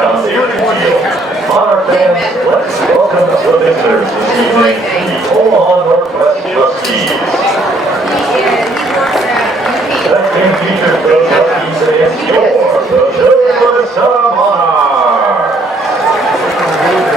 around the field. Monarch fans, let's welcome the visitors this evening, the Omaha Northwest Huskies. That game features the Huskies against your Papillion La Vista Monarchs.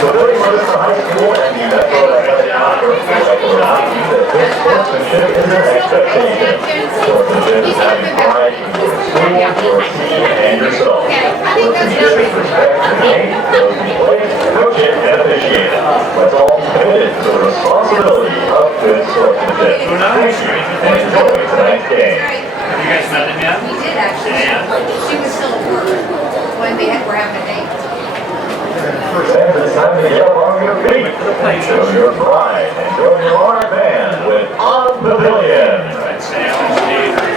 Papillion La Vista High School and the Metro Athletic Conference recognize that good sportsmanship is an expectation. Sportsmanship is having pride in your school, your team, and yourself. Sportsmanship is respect for the game, those who play, coach it, and officiate it. Let's all be committed to the responsibility of good sportsmanship. Thank you, and enjoy tonight's game. Have you guys met him yet? We did actually. Yeah. She was still at work when were having a date. And it's time to yell on your feet. Show your pride and join your honor band with On Papillion. Right, Sam, Steve.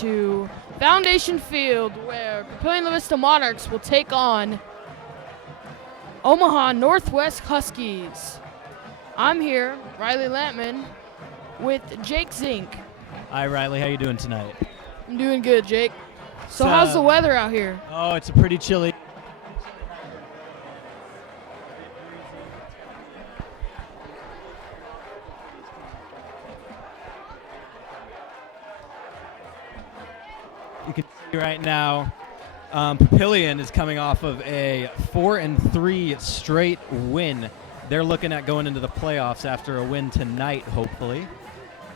To Foundation Field, where Papillion La Vista Monarchs will take on Omaha Northwest Huskies. I'm here, Riley Lampman, with Jake Zink. Hi, Riley. How you doing tonight? I'm doing good, Jake. So how's the weather out here? Oh, it's pretty chilly. You can see right now, Papillion is coming off of a 4-3 straight win. They're looking at going into the playoffs after a win tonight, hopefully.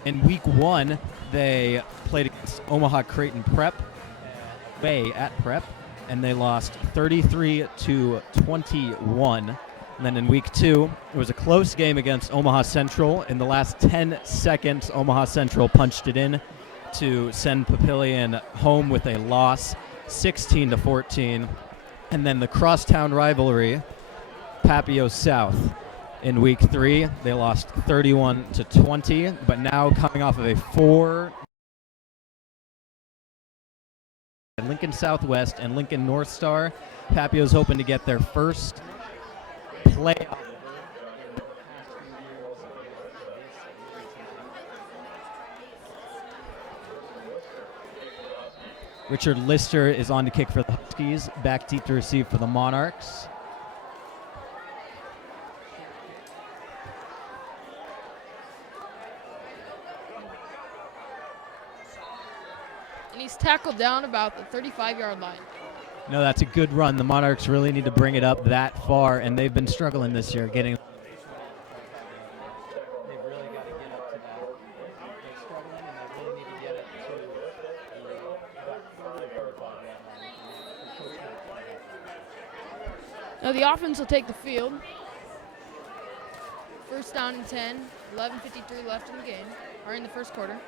In week 1, they played against Omaha Creighton Prep, away at Prep, and they lost 33-21. And then in week 2, it was a close game against Omaha Central. In the last 10 seconds, Omaha Central punched it in to send Papillion home with a loss, 16-14. And then the crosstown rivalry, Papillion South. In week 3, they lost 31-20, but now coming off of a 4 Lincoln Southwest and Lincoln North Star. Papio's hoping to get their first playoff. Richard Lister is on to kick for the Huskies. Back deep to receive for the Monarchs. And he's tackled down about the 35-yard line. No, that's a good run. The Monarchs really need to bring it up that far, and they've been struggling this year getting. They've really got to get up to that. They're struggling, and they really need to get it to. Now the offense will take the field. First down and 10. 11:53 left in the game, or in the first quarter.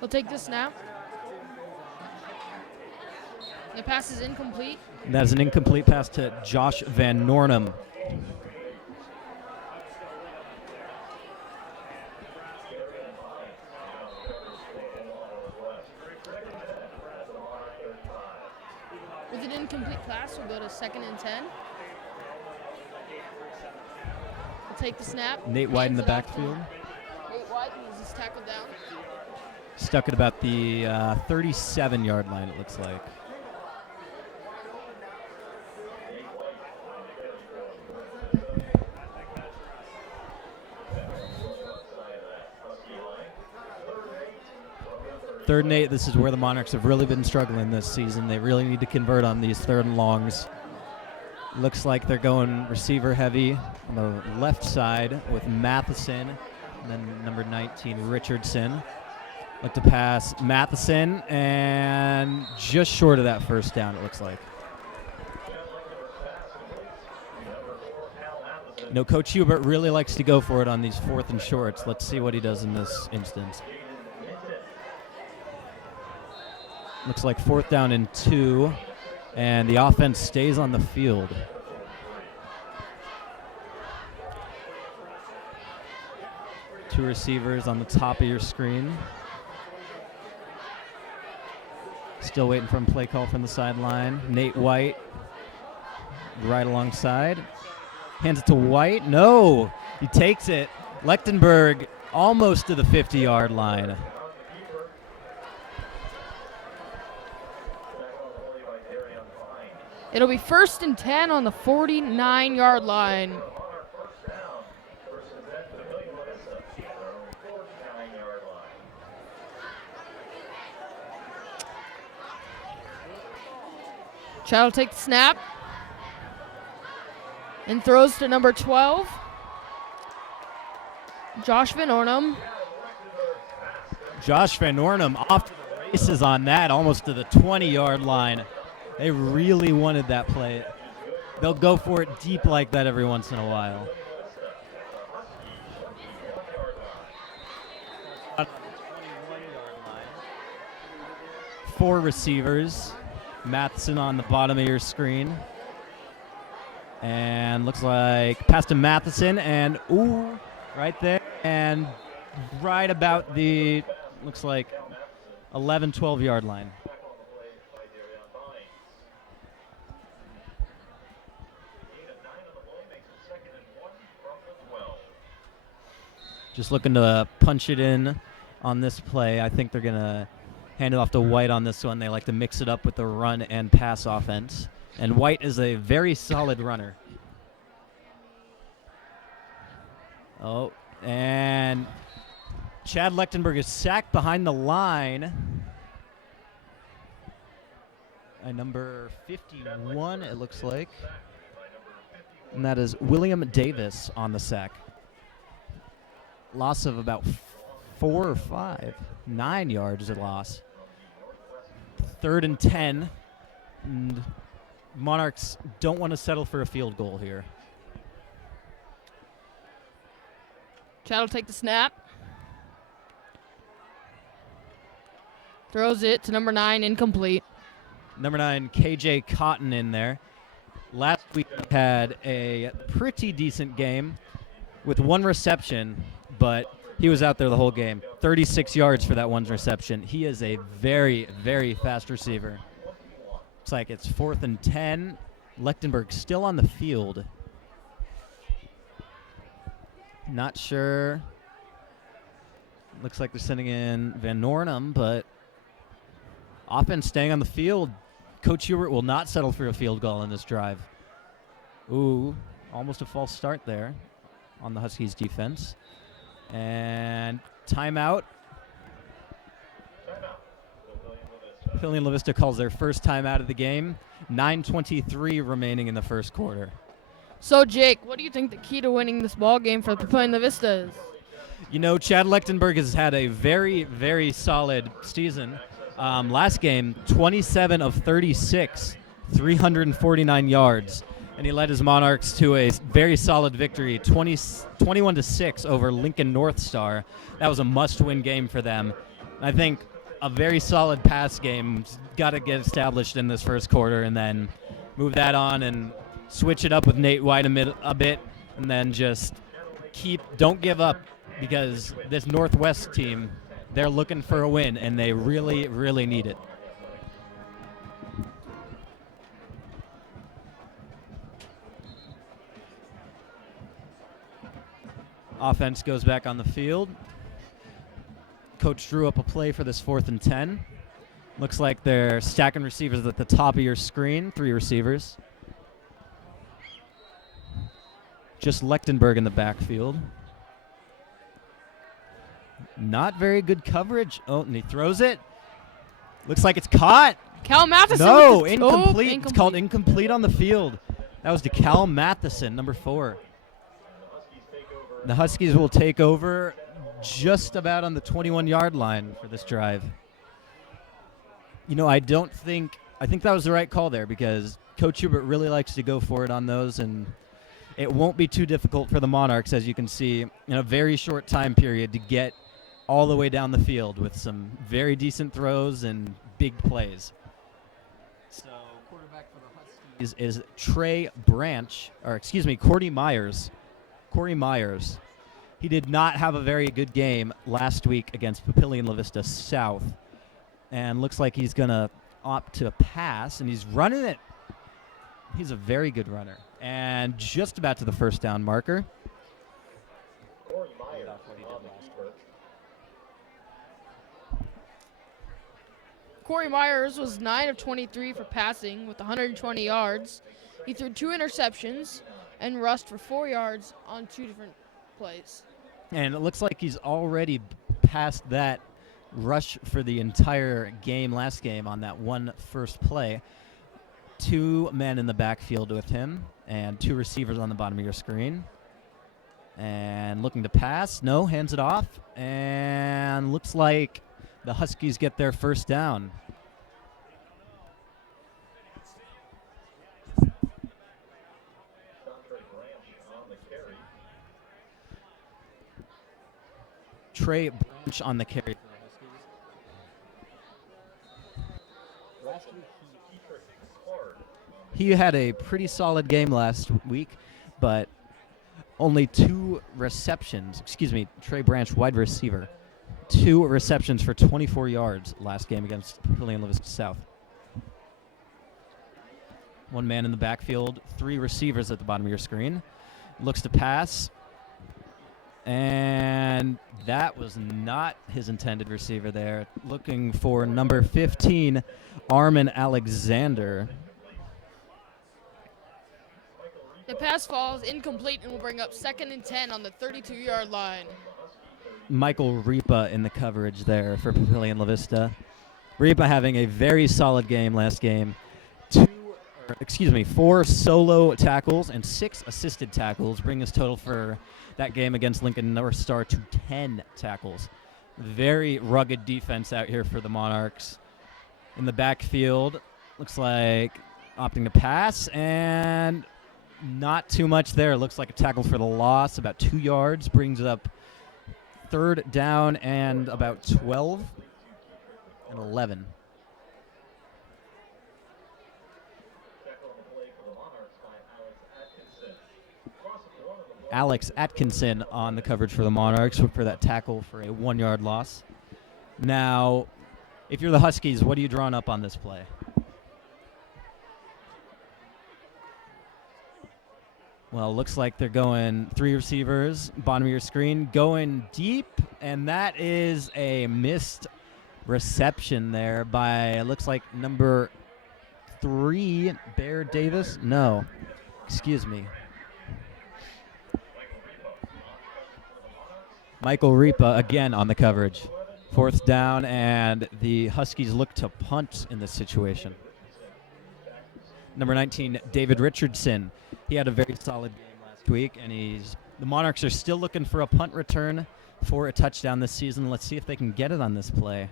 He'll take the snap. The pass is incomplete. That is an incomplete pass to Josh Van Nornum. With an incomplete pass, we'll go to 2nd and 10. We'll take the snap. Nate White in the backfield. Nate White, he's just tackled down. Stuck at about the 37-yard line, it looks like. Third and 8, this is where the Monarchs have really been struggling this season. They really need to convert on these 3rd and longs. Looks like they're going receiver heavy on the left side with Matheson and then number 19, Richardson. Look to pass Matheson, and just short of that first down, it looks like. No, Coach Hubert really likes to go for it on these 4th and shorts. Let's see what he does in this instance. Looks like 4th down and 2, and the offense stays on the field. Two receivers on the top of your screen. Still waiting for a play call from the sideline. Nate White right alongside. Hands it to White. No, he takes it. Lechtenberg almost to the 50-yard line. It'll be 1st and 10 on the 49-yard line. Chad will take the snap and throws to number 12, Josh Van Ornum. Josh Van Ornum off to the races on that, almost to the 20-yard line. They really wanted that play. They'll go for it deep like that every once in a while. Four receivers. Matheson on the bottom of your screen. And looks like pass to Matheson, and ooh, right there. And right about the, looks like 11, 12-yard line. Just looking to punch it in on this play. I think they're going to hand it off to White on this one. They like to mix it up with the run and pass offense. And White is a very solid runner. Oh, and Chad Lechtenberg is sacked behind the line. Number 51, it looks like. And that is William Davis on the sack. Loss of about 4 or 5. 9 yards of loss. 3rd and 10. And Monarchs don't want to settle for a field goal here. Chad will take the snap. Throws it to number 9, incomplete. Number 9, KJ Cotton in there. Last week, had a pretty decent game with one reception, but he was out there the whole game. 36 yards for that one reception. He is a very, very fast receiver. Looks like it's 4th and 10. Lechtenberg still on the field. Not sure. Looks like they're sending in Van Nornum, but offense staying on the field. Coach Hubert will not settle for a field goal in this drive. Ooh, almost a false start there on the Huskies defense. And timeout. Papillion La Vista calls their first timeout of the game. 9:23 remaining in the first quarter. So, Jake, what do you think the key to winning this ball game for Papillion La Vista is? You know, Chad Lechtenberg has had a very, very solid season. Last game, 27 of 36, 349 yards. And he led his Monarchs to a very solid victory, 21-6 over Lincoln North Star. That was a must-win game for them. I think a very solid pass game got to get established in this first quarter, and then move that on and switch it up with Nate White a bit, and then just don't give up, because this Northwest team, they're looking for a win, and they really, really need it. Offense goes back on the field. Coach drew up a play for this 4th and 10. Looks like they're stacking receivers at the top of your screen, 3 receivers. Just Lechtenberg in the backfield. Not very good coverage. Oh, and he throws it. Looks like it's caught. Cal Matheson. No, with incomplete. It's called incomplete on the field. That was to Cal Matheson, number 4. The Huskies will take over just about on the 21-yard line for this drive. You know, I think that was the right call there, because Coach Hubert really likes to go for it on those, and it won't be too difficult for the Monarchs, as you can see, in a very short time period to get all the way down the field with some very decent throws and big plays. So quarterback for the Huskies is Corey Myers. Corey Myers. He did not have a very good game last week against Papillion La Vista South, and looks like he's going to opt to pass, and he's running it. He's a very good runner, and just about to the first down marker. Corey Myers was 9 of 23 for passing with 120 yards. He threw 2 interceptions and rushed for 4 yards on 2 different plays. And it looks like he's already passed that rush for the entire game last game on that one first play. 2 men in the backfield with him and 2 receivers on the bottom of your screen. And looking to pass. No, hands it off. And looks like the Huskies get their first down. Trey Branch on the carry. He had a pretty solid game last week, but only 2 receptions. Trey Branch, wide receiver. 2 receptions for 24 yards last game against Papillion La Vista South. 1 man in the backfield, 3 receivers at the bottom of your screen. Looks to pass. And that was not his intended receiver there. Looking for number 15, Armin Alexander. The pass falls incomplete and will bring up 2nd and 10 on the 32-yard line. Michael Ripa in the coverage there for Papillion La Vista. Ripa having a very solid game last game. 4 solo tackles and 6 assisted tackles, bring his total for that game against Lincoln North Star to 10 tackles. Very rugged defense out here for the Monarchs. In the backfield, looks like opting to pass, and not too much there. Looks like a tackle for the loss, about 2 yards, brings up 3rd down and about 12 and 11. Alex Atkinson on the coverage for the Monarchs for that tackle for a 1-yard loss. Now, if you're the Huskies, what are you drawing up on this play? Well, looks like they're going 3 receivers, bottom of your screen, going deep, and that is a missed reception there by, looks like number 3, Bear Davis. No, excuse me. Michael Ripa again on the coverage. 4th down, and the Huskies look to punt in this situation. Number 19, David Richardson. He had a very solid game last week, and the Monarchs are still looking for a punt return for a touchdown this season. Let's see if they can get it on this play.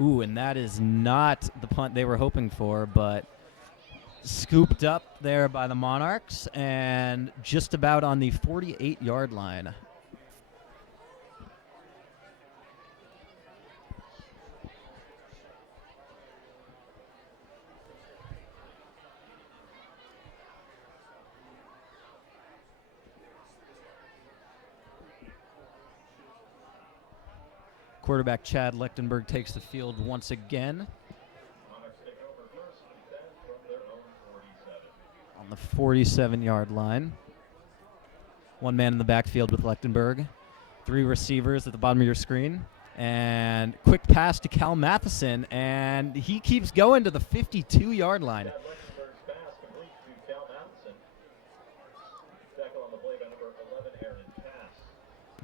Ooh, and that is not the punt they were hoping for, but scooped up there by the Monarchs and just about on the 48-yard line. Quarterback Chad Lechtenberg takes the field once again. On the 47-yard line. 1 man in the backfield with Lechtenberg. 3 receivers at the bottom of your screen. And quick pass to Cal Matheson, and he keeps going to the 52-yard line.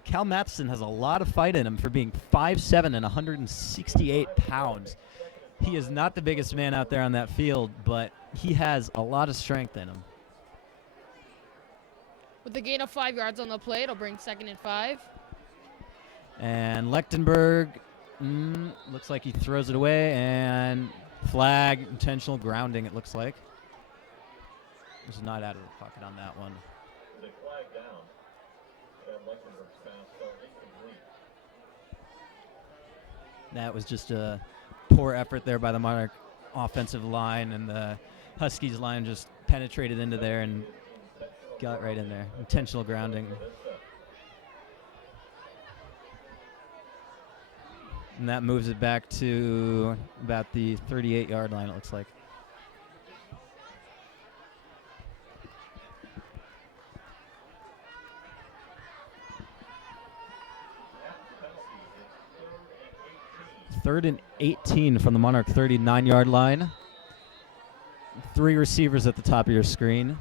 Cal Matheson has a lot of fight in him for being 5'7" and 168 pounds. He is not the biggest man out there on that field, but he has a lot of strength in him. With the gain of 5 yards on the play, it'll bring 2nd and 5. And Lechtenberg, looks like he throws it away, and flag, intentional grounding, it looks like. He's not out of the pocket on that one. The flag down. Lechtenberg's pass fell incomplete. That was just a poor effort there by the Monarch offensive line, and the Huskies line just penetrated into there and got right in there. Intentional grounding. And that moves it back to about the 38-yard line, it looks like. Third and 18 from the Monarch 39-yard line. 3 receivers at the top of your screen,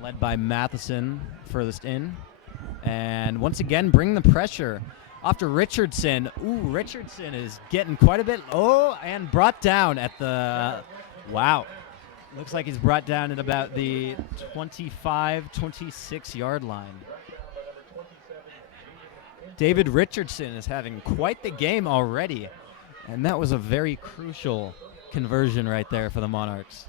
led by Matheson furthest in. And once again, bring the pressure off to Richardson. Ooh, Richardson is getting quite a bit. Oh, and brought down at the, wow. Looks like he's brought down at about the 25, 26-yard line. David Richardson is having quite the game already, and that was a very crucial conversion right there for the Monarchs.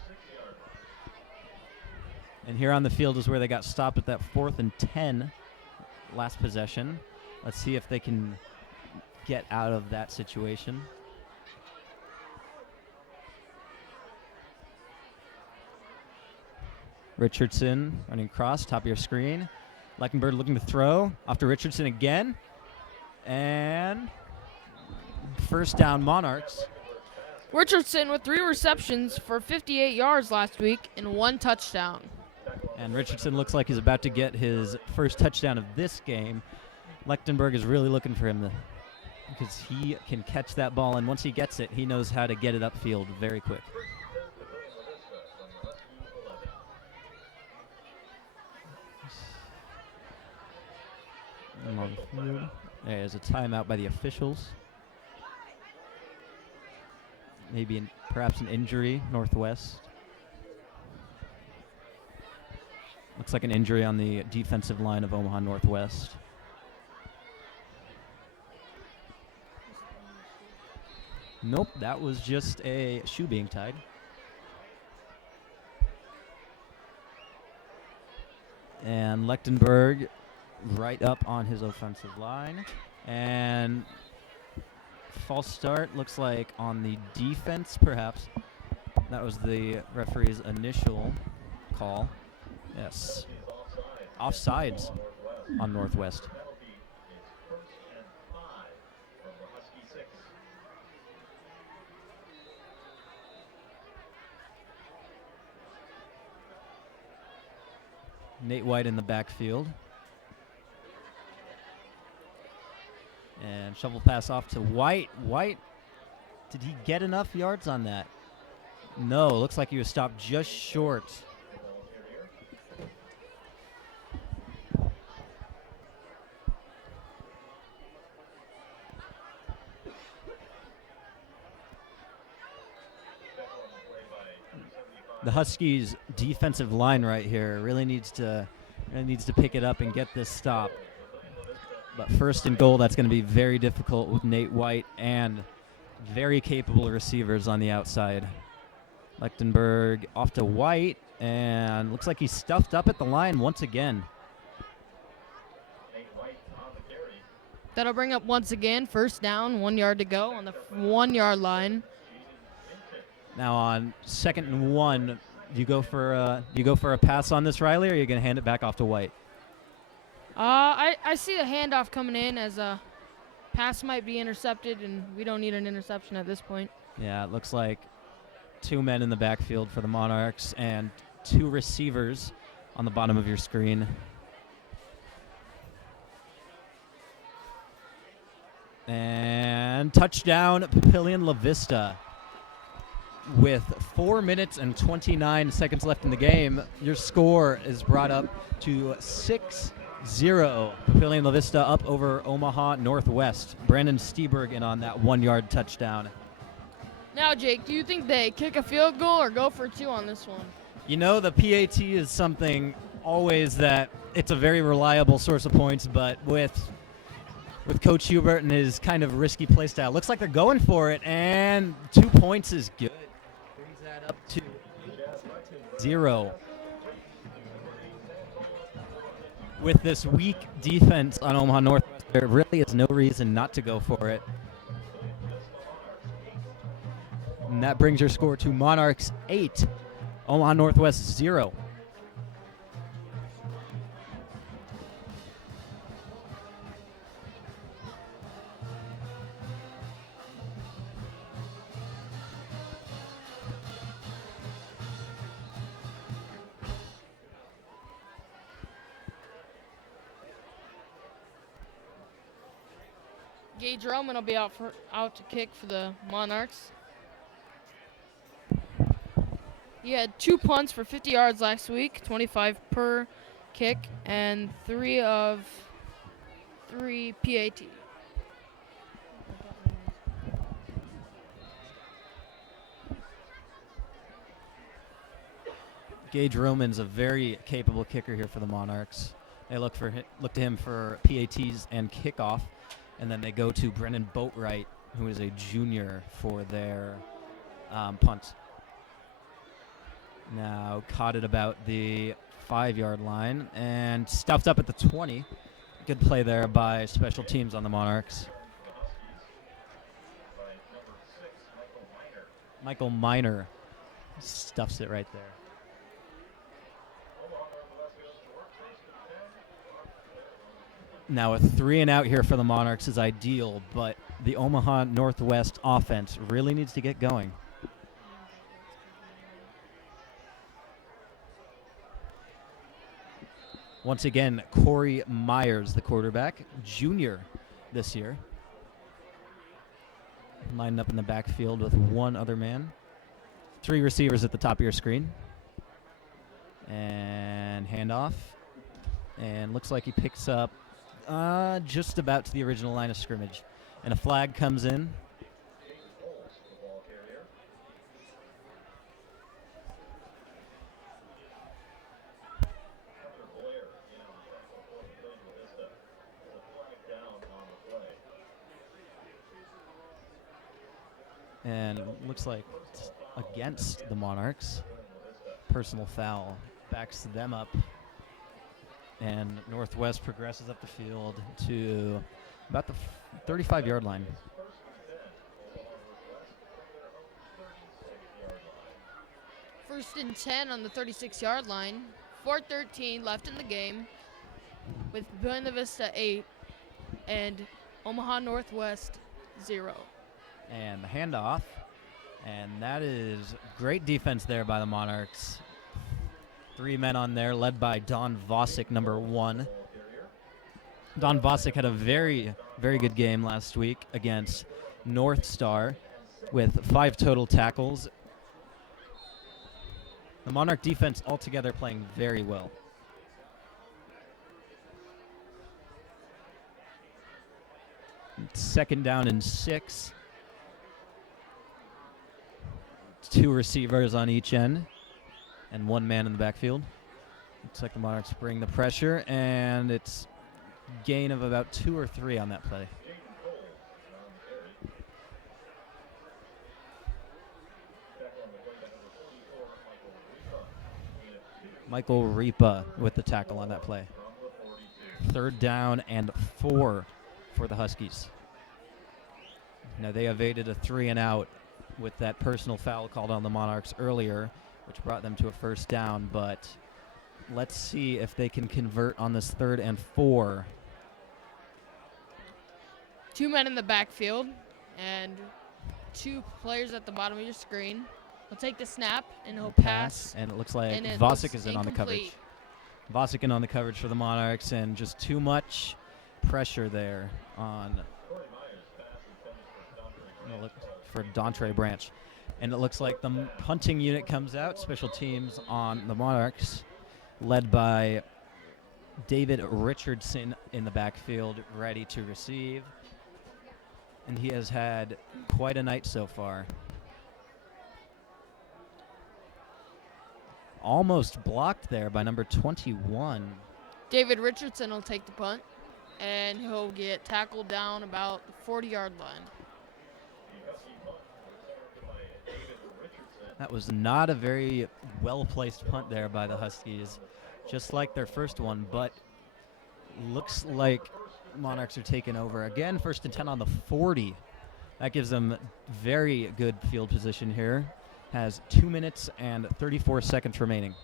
And here on the field is where they got stopped at that 4th and 10 last possession. Let's see if they can get out of that situation. Richardson running across, top of your screen. Lechtenberg looking to throw. Off to Richardson again. And first down, Monarchs. Richardson with 3 receptions for 58 yards last week and 1 touchdown. And Richardson looks like he's about to get his first touchdown of this game. Lechtenberg is really looking for him because he can catch that ball, and once he gets it, he knows how to get it upfield very quick. There's a timeout by the officials. Maybe perhaps an injury, Northwest. Looks like an injury on the defensive line of Omaha Northwest. Nope, that was just a shoe being tied. And Lechtenberg right up on his offensive line. And false start looks like on the defense, perhaps. That was the referee's initial call. Yes. offsides on Northwest. Penalty is first and 5 from the Husky 6. Nate White in the backfield. And shovel pass off to White. White, did he get enough yards on that? No, looks like he was stopped just short. The Huskies' defensive line right here really needs to pick it up and get this stop. But first and goal, that's going to be very difficult with Nate White and very capable receivers on the outside. Lechtenberg off to White, and looks like he's stuffed up at the line once again. That'll bring up once again, first down, 1 yard to go on the 1 yard line. Now on 2nd and 1, you go for a pass on this, Riley, or are you going to hand it back off to White? I see a handoff coming in as a pass might be intercepted, and we don't need an interception at this point. Yeah, it looks like 2 men in the backfield for the Monarchs and 2 receivers on the bottom of your screen. And touchdown, Papillion La Vista. With 4 minutes and 29 seconds left in the game, your score is brought up to 6-0. Papillion La Vista up over Omaha Northwest. Brandon Steberg in on that 1 yard touchdown. Now, Jake, do you think they kick a field goal or go for 2 on this one? You know, the PAT is something always that it's a very reliable source of points, but with Coach Hubert and his kind of risky play style, looks like they're going for it, and 2 points is good. Brings that up to 0. With this weak defense on Omaha Northwest, there really is no reason not to go for it. And that brings your score to Monarchs 8, Omaha Northwest 0. Gage Roman will be out to kick for the Monarchs. He had 2 punts for 50 yards last week, 25 per kick, and 3 PAT. Gage Roman's a very capable kicker here for the Monarchs. They look to him for PATs and kickoff, and then they go to Brennan Boatwright, who is a junior, for their punt. Now caught it about the 5 yard line and stuffed up at the 20. Good play there by special teams on the Monarchs. Michael Miner stuffs it right there. Now a 3 and out here for the Monarchs is ideal, but the Omaha Northwest offense really needs to get going. Once again, Corey Myers, the quarterback, junior this year. Lined up in the backfield with 1 other man. 3 receivers at the top of your screen. And handoff. And looks like he picks up just about to the original line of scrimmage. And a flag comes in. And it looks like it's against the Monarchs. Personal foul backs them up. And Northwest progresses up the field to about the 35 yard line. First and 10 on the 36 yard line. 4:13 left in the game. with Papillion La Vista 8 and Omaha Northwest 0. And the handoff. And that is great defense there by the Monarchs. 3 men on there, led by Don Vosick, number 1. Don Vosick had a very, very good game last week against North Star with 5 total tackles. The Monarch defense altogether playing very well. Second down and 6. 2 receivers on each end and 1 man in the backfield. Looks like the Monarchs bring the pressure, and it's gain of about 2 or 3 on that play. Michael Ripa with the tackle on that play. 3rd down and 4 for the Huskies. Now they evaded a 3 and out with that personal foul called on the Monarchs earlier, which brought them to a 1st down, but let's see if they can convert on this 3rd and 4. 2 men in the backfield and 2 players at the bottom of your screen. He'll take the snap and he'll pass. And it looks like and it Vosick looks is in on the coverage. incomplete. Vosick in on the coverage for the Monarchs, and just too much pressure there on for Dontre Branch. And it looks like the punting unit comes out, special teams on the Monarchs, led by David Richardson in the backfield, ready to receive. And he has had quite a night so far. Almost blocked there by number 21. David Richardson will take the punt, and he'll get tackled down about the 40-yard line. That was not a very well-placed punt there by the Huskies, just like their first one, but looks like Monarchs are taking over. Again, 1st and 10 on the 40. That gives them very good field position here. Has 2 minutes and 34 seconds remaining.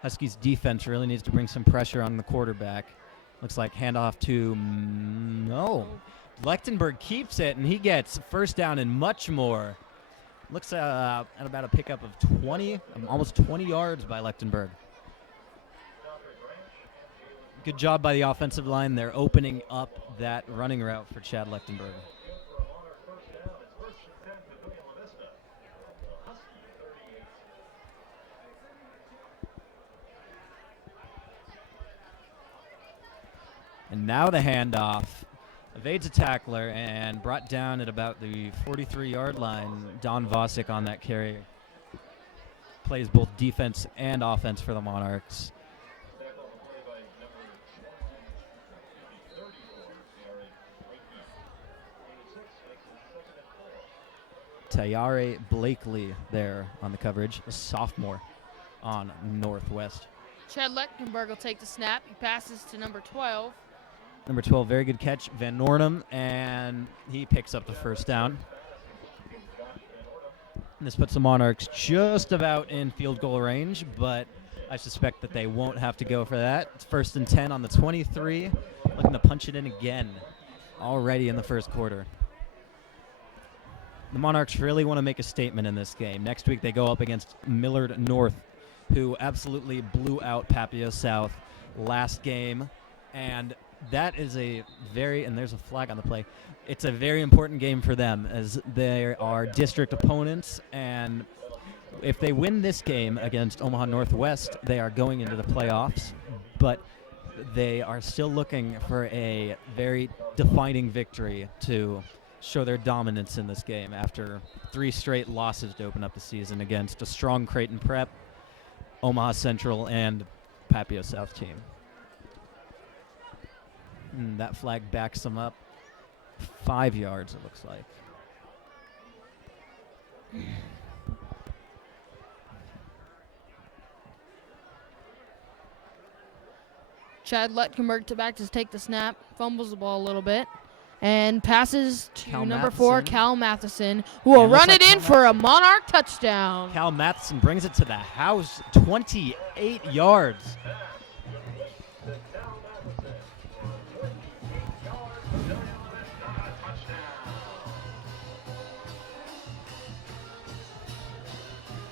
Huskies defense really needs to bring some pressure on the quarterback. Looks like handoff to Lechtenberg keeps it, and he gets 1st down and much more. Looks at about a pickup of 20, almost 20 yards by Lechtenberg. Good job by the offensive line. They're opening up that running route for Chad Lechtenberg. And now the handoff. Evades a tackler and brought down at about the 43-yard line. Don Vosick on that carry. Plays both defense and offense for the Monarchs. Tayare Blakely there on the coverage, a sophomore on Northwest. Chad Lechtenberg will take the snap. He passes to number 12. Number 12, very good catch, Van Nornum, and he picks up the 1st down. And this puts the Monarchs just about in field goal range, but I suspect that they won't have to go for that. It's 1st and 10 on the 23, looking to punch it in again already in the 1st quarter. The Monarchs really want to make a statement in this game. Next week they go up against Millard North, who absolutely blew out Papio South last game. And that is a very, and there's a flag on the play, it's a very important game for them as they are district opponents. And if they win this game against Omaha Northwest, they are going into the playoffs. But they are still looking for a very defining victory to show their dominance in this game after 3 straight losses to open up the season against a strong Creighton Prep, Omaha Central, and Papio South team. And that flag backs them up 5 yards, it looks like. Chad Lechtenberg back to take the snap, fumbles the ball a little bit. and passes to Cal number 4, Matheson. Cal Matheson, who will And looks run like it in Cal for a Monarch touchdown. Cal Matheson brings it to the house, 28 yards.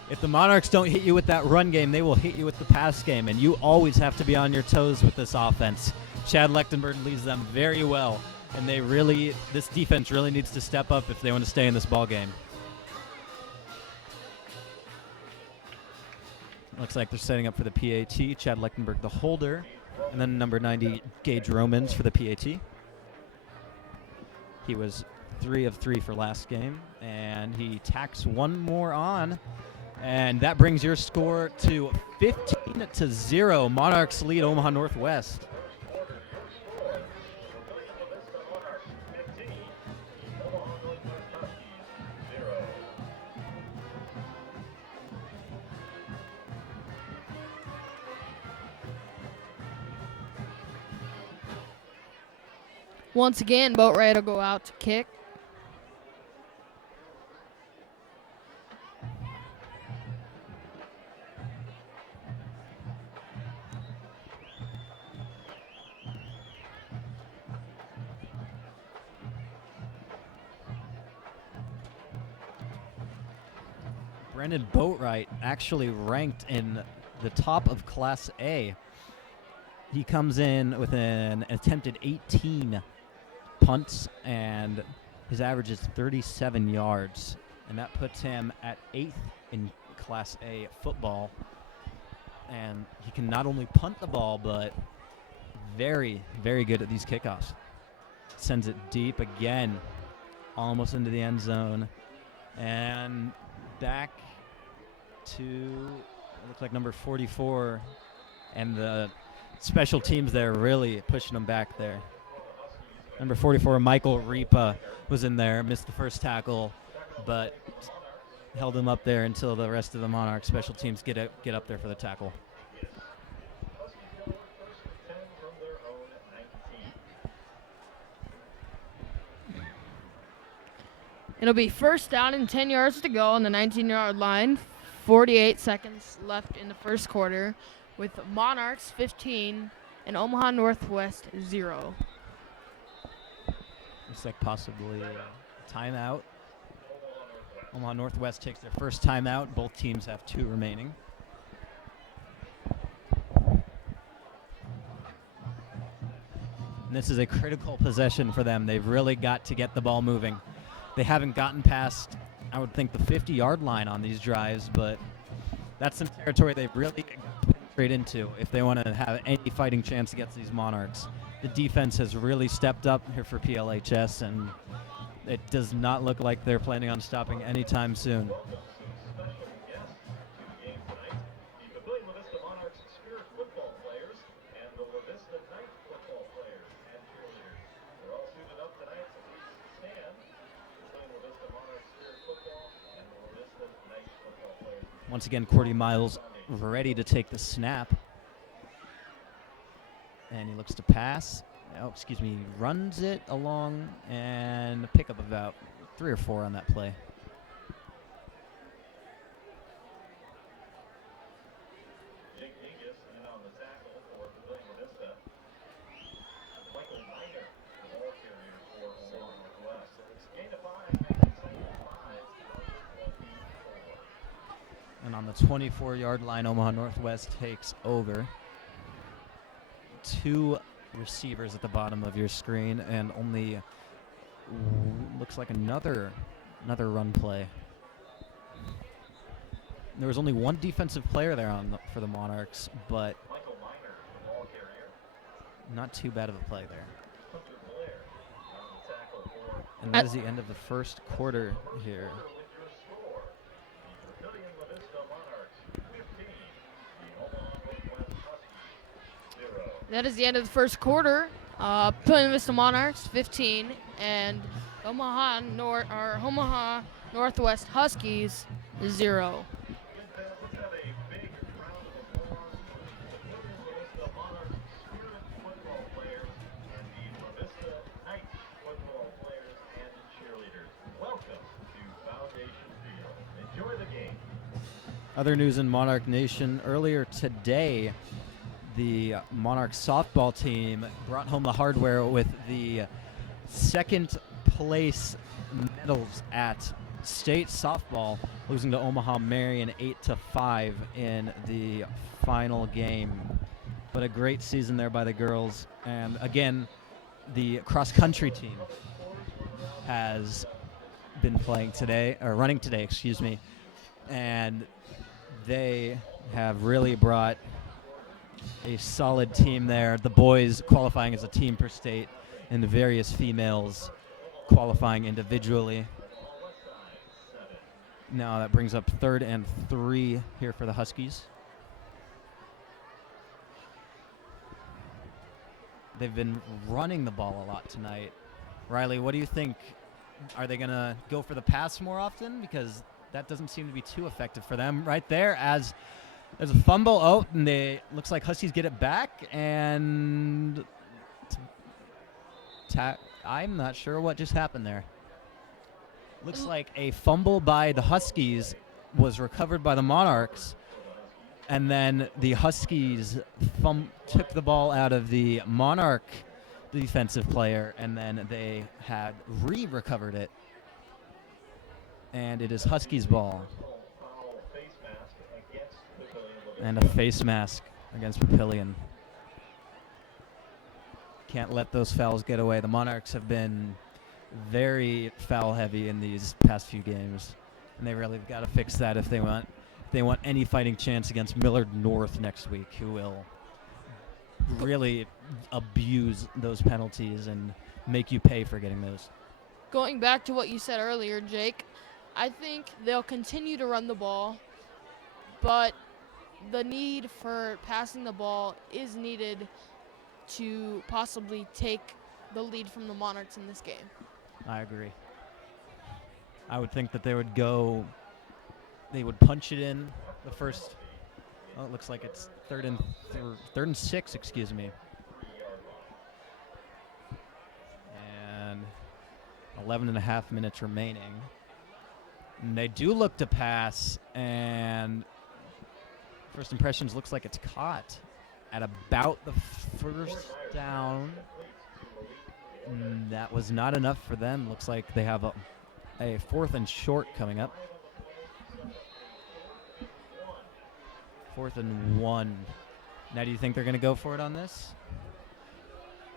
If the Monarchs don't hit you with that run game, they will hit you with the pass game, and you always have to be on your toes with this offense. Chad Lechtenberg leads them very well, and this defense really needs to step up if they want to stay in this ball game. Looks like they're setting up for the PAT. Chad Lechtenberg, the holder, and then number 90, Gage Romans for the PAT. He was 3 of 3 for last game, and he tacks one more on. And that brings your score to 15-0. Monarchs lead Omaha Northwest. Once again, Boatwright will go out to kick. Brendan Boatwright actually ranked in the top of Class A. He comes in with an attempted 18 punts, and his average is 37 yards. And that puts him at 8th in Class A football. And he can not only punt the ball, but very, very good at these kickoffs. Sends it deep again, almost into the end zone. And back to, it looks like number 44, and the special teams there really pushing them back there. Number 44, Michael Ripa, was in there, missed the first tackle, but held him up there until the rest of the Monarch special teams get up there for the tackle. It'll be first down and 10 yards to go on the 19-yard line. 48 seconds left in the first quarter, with Monarchs 15 and Omaha Northwest 0. Looks like possibly a timeout. Omaha Northwest takes their first timeout. Both teams have 2 remaining. And this is a critical possession for them. They've really got to get the ball moving. They haven't gotten past, I would think, the 50-yard line on these drives, but that's some territory they've really got to penetrate into if they want to have any fighting chance against these Monarchs. The defense has really stepped up here for PLHS, and it does not look like they're planning on stopping anytime soon. The Papillion La Vista Monarchs Spirit football players and the La Vista Knight football players and cheerleaders. They're all suited up tonight, so please stand. Papillion La Vista Monarchs Spirit football and the La Vista Knight football players. Once again, Cordy Miles ready to take the snap. And he looks to pass. He runs it along and pick up about 3 or 4 on that play. Jake Higgis in on the tackle for Papillion La Vista. Michael Miner, the ball carrier for Omaha Northwest. Gain of 5. And on the 24-yard line, Omaha Northwest takes over. 2 receivers at the bottom of your screen, and only looks like another run play. There was only 1 defensive player there for the Monarchs, but Michael Miner, the ball carrier. not too bad of a play there. Hunter Blair on the tackle for And that is the end of the first quarter here. with your score. The Papillion La Vista Monarchs 15, the Omaha Northwest Huskies 0. That is the end of the first quarter. Papillion La Vista Monarchs 15 and Omaha Northwest Huskies 0. Let's have a big round of applause for the Papillion La Vista Monarchs Spirit football players and the La Vista Knight football Other news in Monarch Nation, earlier today, the Monarchs softball team brought home the hardware with the second place medals at state softball, losing to Omaha Marion 8-5 in the final game. But a great season there by the girls. And again, the cross-country team has been playing today, or running today, excuse me, and they have really brought a solid team there. The boys qualifying as a team per state, and the various females qualifying individually. Now that brings up 3rd and 3 here for the Huskies. They've been running the ball a lot tonight. Riley, what do you think? Are they going to go for the pass more often? Because that doesn't seem to be too effective for them. Right there, as there's a fumble. Oh, and looks like Huskies get it back. And I'm not sure what just happened there. Looks like a fumble by the Huskies was recovered by the Monarchs. And then the Huskies took the ball out of the Monarch defensive player, and then they had recovered it. And it is Huskies ball. And a face mask against Papillion. Can't let those fouls get away. The Monarchs have been very foul heavy in these past few games, and they really got to fix that if they want any fighting chance against Millard North next week, who will really abuse those penalties and make you pay for getting those. Going back to what you said earlier, Jake, I think they'll continue to run the ball, but the need for passing the ball is needed to possibly take the lead from the Monarchs in this game. I agree. I would think that they would punch it in the first. Oh, it looks like it's third and 6, excuse me. And 11 and a half minutes remaining. And they do look to pass, and first impressions looks like it's caught at about the first down. That was not enough for them. Looks like they have a 4th and short coming up. 4th and 1. Now, do you think they're going to go for it on this?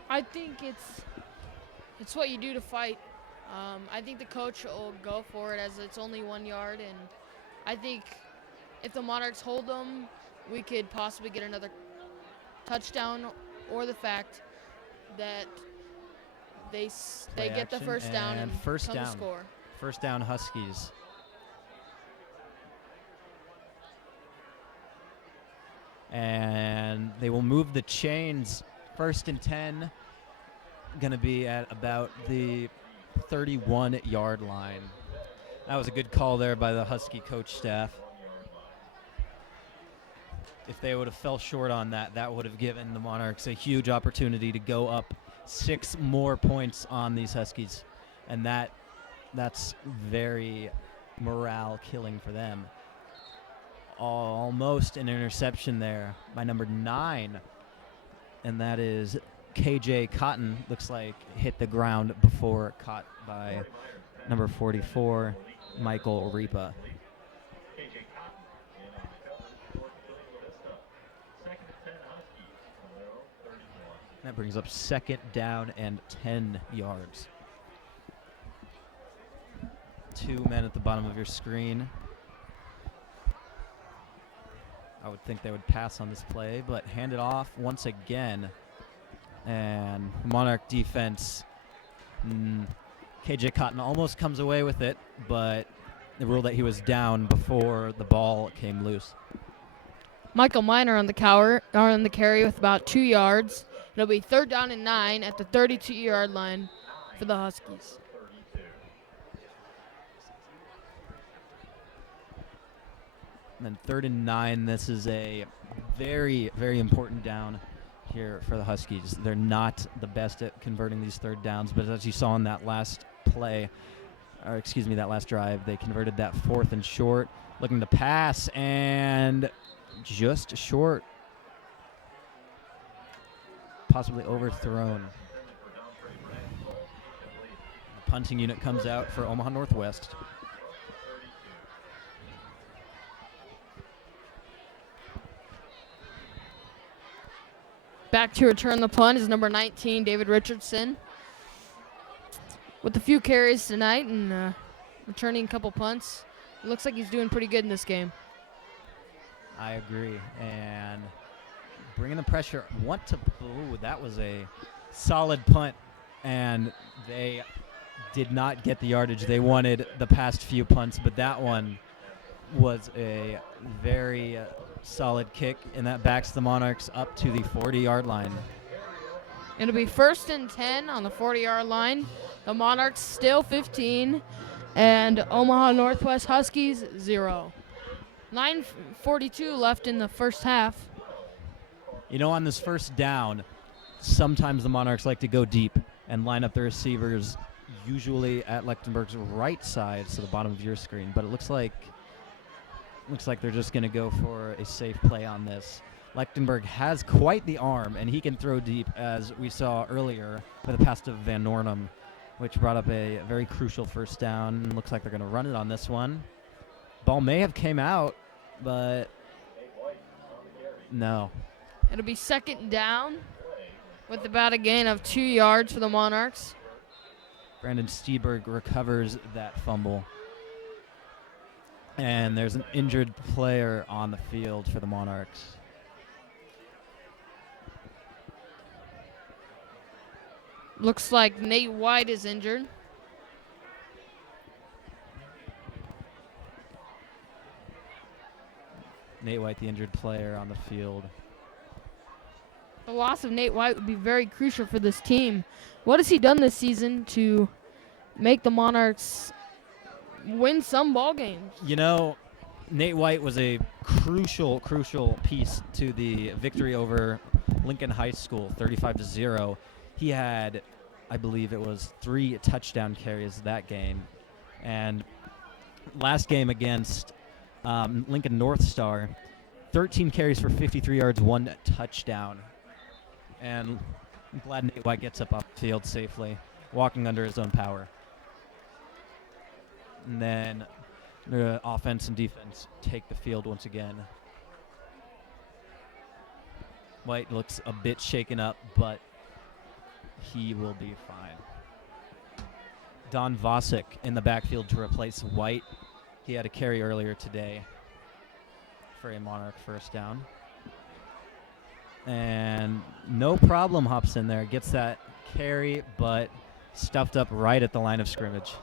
I think it's what you do to fight. I think the coach will go for it as it's only 1 yard, and I think if the Monarchs hold them, we could possibly get another touchdown, or the fact that they get the first down and first down. Score. First down, Huskies. And they will move the chains. 1st and 10, going to be at about the 31-yard line. That was a good call there by the Husky coach staff. If they would have fell short on that, that would have given the Monarchs a huge opportunity to go up 6 more points on these Huskies. And that's very morale killing for them. Almost an interception there by number 9. And that is KJ Cotton. Looks like hit the ground before caught by number 44, Michael Ripa. That brings up 2nd down and 10 yards. 2 men at the bottom of your screen. I would think they would pass on this play, but hand it off once again. And Monarch defense, KJ Cotton almost comes away with it, but the rule that he was down before the ball came loose. Michael Miner on the carry with about 2 yards. It'll be 3rd down and 9 at the 32-yard line for the Huskies. And then 3rd and 9, this is a very, very important down here for the Huskies. They're not the best at converting these 3rd downs, but as you saw in that last play, or excuse me, that last drive, they converted that 4th and short. looking to pass, and just short. Possibly overthrown. The punting unit comes out for Omaha Northwest. Back to return the punt is number 19, David Richardson. With a few carries tonight and returning a couple punts, it looks like he's doing pretty good in this game. I agree. And bringing the pressure. That was a solid punt. And they did not get the yardage they wanted the past few punts, but that one was a very solid kick, and that backs the Monarchs up to the 40-yard line. It'll be 1st and 10 on the 40-yard line. The Monarchs still 15, and Omaha Northwest Huskies 0. 9:42 left in the first half. You know, on this first down, sometimes the Monarchs like to go deep and line up the receivers, usually at Lechtenberg's right side, so the bottom of your screen. But it looks like they're just going to go for a safe play on this. Lechtenberg has quite the arm, and he can throw deep, as we saw earlier with the pass to Van Nornum, which brought up a very crucial first down. Looks like they're going to run it on this one. Ball may have came out, but no. It'll be 2nd down with about a gain of 2 yards for the Monarchs. Brandon Steberg recovers that fumble. And there's an injured player on the field for the Monarchs. Looks like Nate White is injured. Nate White, the injured player on the field. The loss of Nate White would be very crucial for this team. What has he done this season to make the Monarchs win some ball games? You know, Nate White was a crucial piece to the victory over Lincoln High School, 35-0. He had, I believe it was 3 touchdown carries that game. And last game against Lincoln North Star, 13 carries for 53 yards, 1 touchdown. And I'm glad Nate White gets up off the field safely, walking under his own power. And then the offense and defense take the field once again. White looks a bit shaken up, but he will be fine. Don Vosick in the backfield to replace White. He had a carry earlier today for a Monarch first down. And no problem hops in there. Gets that carry, but stuffed up right at the line of scrimmage.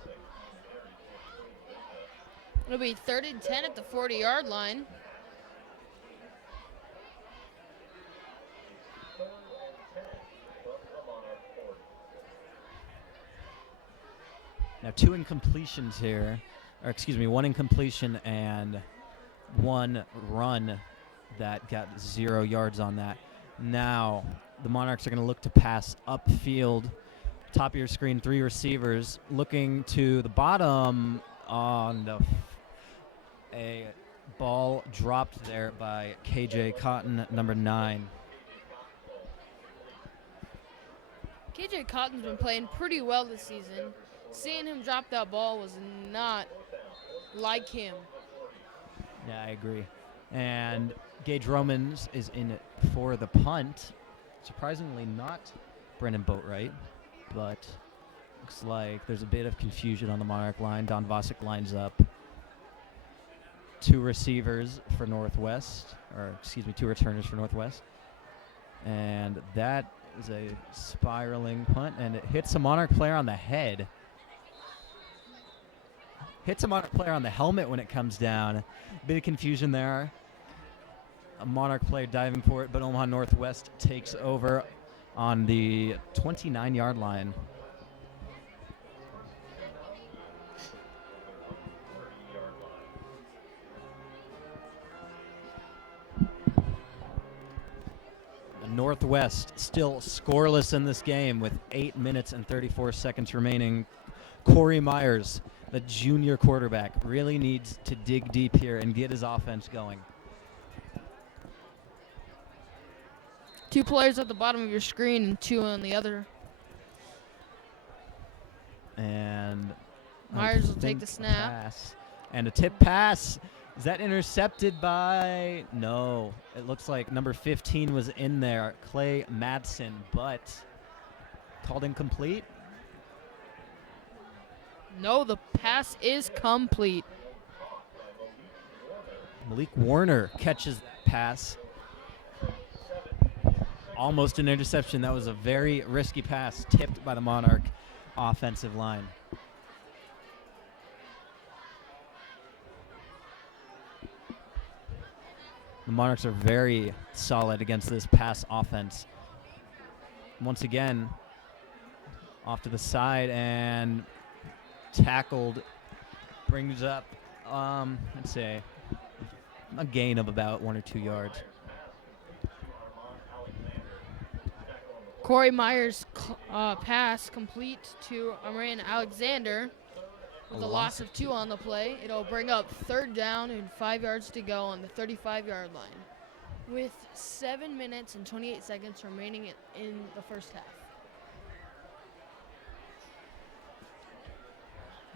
It'll be 3rd and 10 at the 40-yard line. Now 2 incompletions here, or excuse me, 1 incompletion and 1 run that got 0 yards on that. Now the Monarchs are going to look to pass upfield. Top of your screen, 3 receivers looking to the bottom on a ball dropped there by KJ Cotton, number 9. KJ Cotton's been playing pretty well this season. Seeing him drop that ball was not like him. Yeah, I agree. And Gage Romans is in it for the punt. Surprisingly not Brendan Boatwright, but looks like there's a bit of confusion on the Monarch line. Don Vosick lines up. 2 receivers for Northwest, or excuse me, 2 returners for Northwest. And that is a spiraling punt, and it hits a Monarch player on the head. Hits a Monarch player on the helmet when it comes down. Bit of confusion there. A Monarch player diving for it, but Omaha Northwest takes over on the 29-yard line. The Northwest still scoreless in this game with 8 minutes and 34 seconds remaining. Corey Myers, the junior quarterback, really needs to dig deep here and get his offense going. 2 players at the bottom of your screen and 2 on the other. And Myers I will take the think snap. pass. And a tip pass. Is that intercepted by? No. It looks like number 15 was in there, Clay Madsen, but called incomplete. No, the pass is complete. Malik Warner catches that pass. Almost an interception. That was a very risky pass, tipped by the Monarch offensive line. The Monarchs are very solid against this pass offense. Once again, off to the side and tackled. Brings up, let's say, a gain of about 1 or 2 yards. Corey Myers' pass complete to Amran Alexander with a loss of 2 on the play. It'll bring up 3rd down and 5 yards to go on the 35-yard line with 7 minutes and 28 seconds remaining in the first half.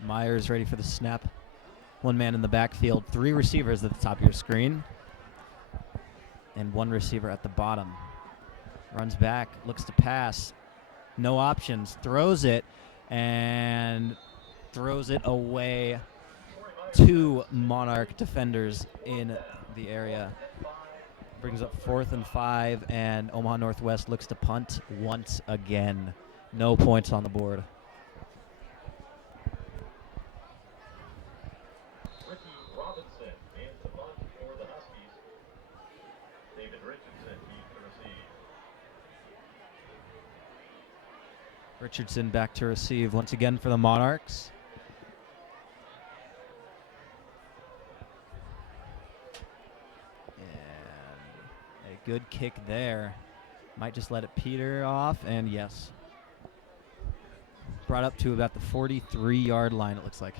Myers ready for the snap. 1 man in the backfield, 3 receivers at the top of your screen, and 1 receiver at the bottom. Runs back, looks to pass, no options, throws it, and throws it away. 2 Monarch defenders in the area. Brings up 4th and 5, and Omaha Northwest looks to punt once again. No points on the board. Ricky Robinson in to punt for the Huskies. David Richardson deep to receive. Richardson back to receive once again for the Monarchs. And a good kick there. Might just let it peter off, and yes. Brought up to about the 43-yard line, it looks like.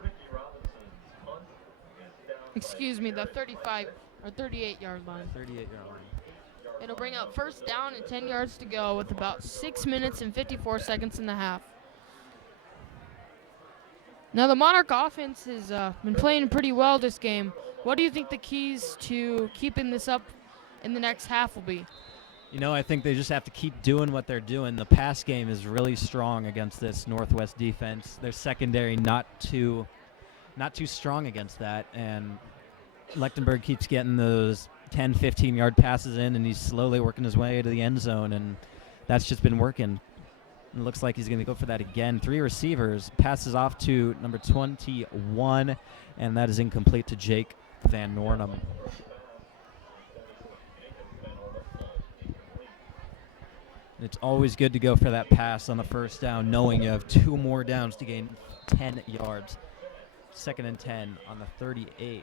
Ricky Robinson's punt is down. Excuse me, the 35 or 38-yard line. 38-yard line. It'll bring up 1st down and 10 yards to go with about 6 minutes and 54 seconds in the half. Now the Monarch offense has been playing pretty well this game. What do you think the keys to keeping this up in the next half will be? You know, I think they just have to keep doing what they're doing. The pass game is really strong against this Northwest defense. Their secondary not too strong against that, and Lechtenberg keeps getting those 10, 15-yard passes in, and he's slowly working his way to the end zone, and that's just been working. It looks like he's going to go for that again. 3 receivers, passes off to number 21, and that is incomplete to Jake Van Nornum. It's always good to go for that pass on the 1st down, knowing you have 2 more downs to gain 10 yards. 2nd and 10 on the 38.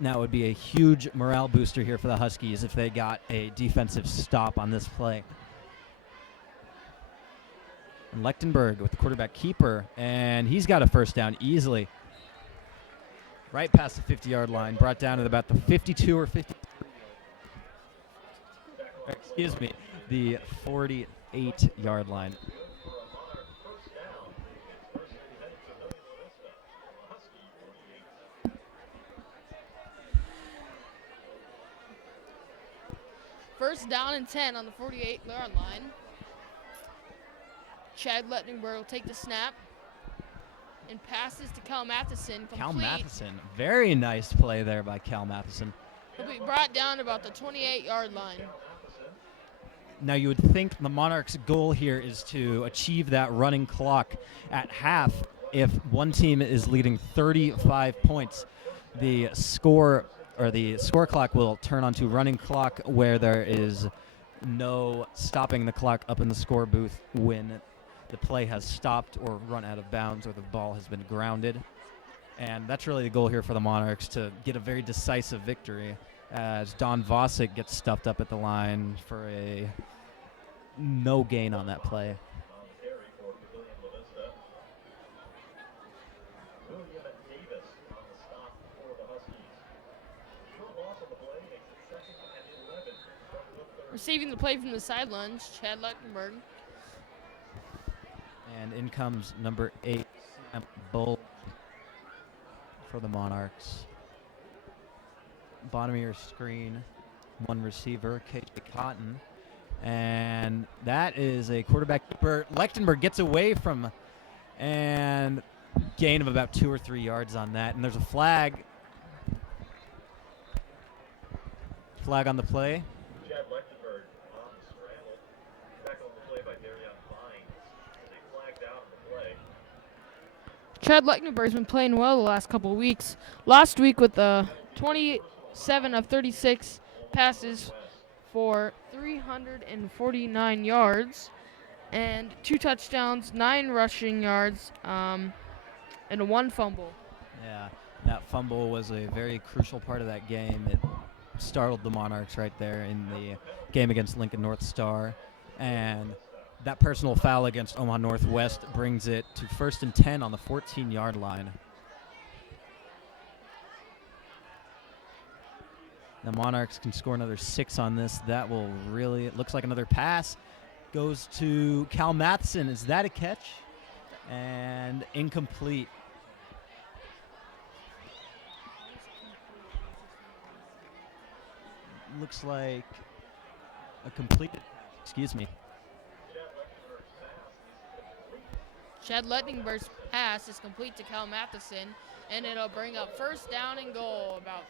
Now it would be a huge morale booster here for the Huskies if they got a defensive stop on this play. And Lechtenberg with the quarterback keeper, and he's got a 1st down easily. Right past the 50-yard line, brought down at about the 52 or 50. Excuse me, the 48-yard line. First down and 10 on the 48-yard line. Chad Lechtenberg will take the snap and passes to Cal Matheson. Complete. Cal Matheson, very nice play there by Cal Matheson. He'll be brought down to about the 28-yard line. Now you would think the Monarchs' goal here is to achieve that running clock at half. If one team is leading 35 points, the score clock will turn onto running clock, where there is no stopping the clock up in the score booth when the play has stopped or run out of bounds or the ball has been grounded. And that's really the goal here for the Monarchs, to get a very decisive victory, as Don Vosick gets stuffed up at the line for a no gain on that play. On the carry for Papillion La Vista. William Davis on the stop for the Huskies. Short loss on the play makes it 2nd and 11. From the 30. Receiving the play from the sidelines, Chad Lechtenberg. And in comes number 8, Sam Bull for the Monarchs. Bottom of your screen, one receiver, KJ Cotton. And that is a quarterback keeper. Lechtenberg gets away from, and gain of about 2 or 3 yards on that. And there's a flag. Flag on the play. Chad Lechtenberg on the scramble. Tackle on the play by Darion Vines. They flagged out on the play. Chad Lechtenberg's been playing well the last couple of weeks. Last week with 27 of 36 passes for 349 yards and 2 touchdowns, 9 rushing yards, and 1 fumble. Yeah, that fumble was a very crucial part of that game. It startled the Monarchs right there in the game against Lincoln North Star. And that personal foul against Omaha Northwest brings it to 1st and 10 on the 14-yard line. The Monarchs can score another 6 on this. That will really, it looks like another pass goes to Cal Matheson. Is that a catch? And incomplete. Looks like a completed, excuse me. Chad Lechtenberg's pass is complete to Cal Matheson, and it'll bring up 1st down and goal about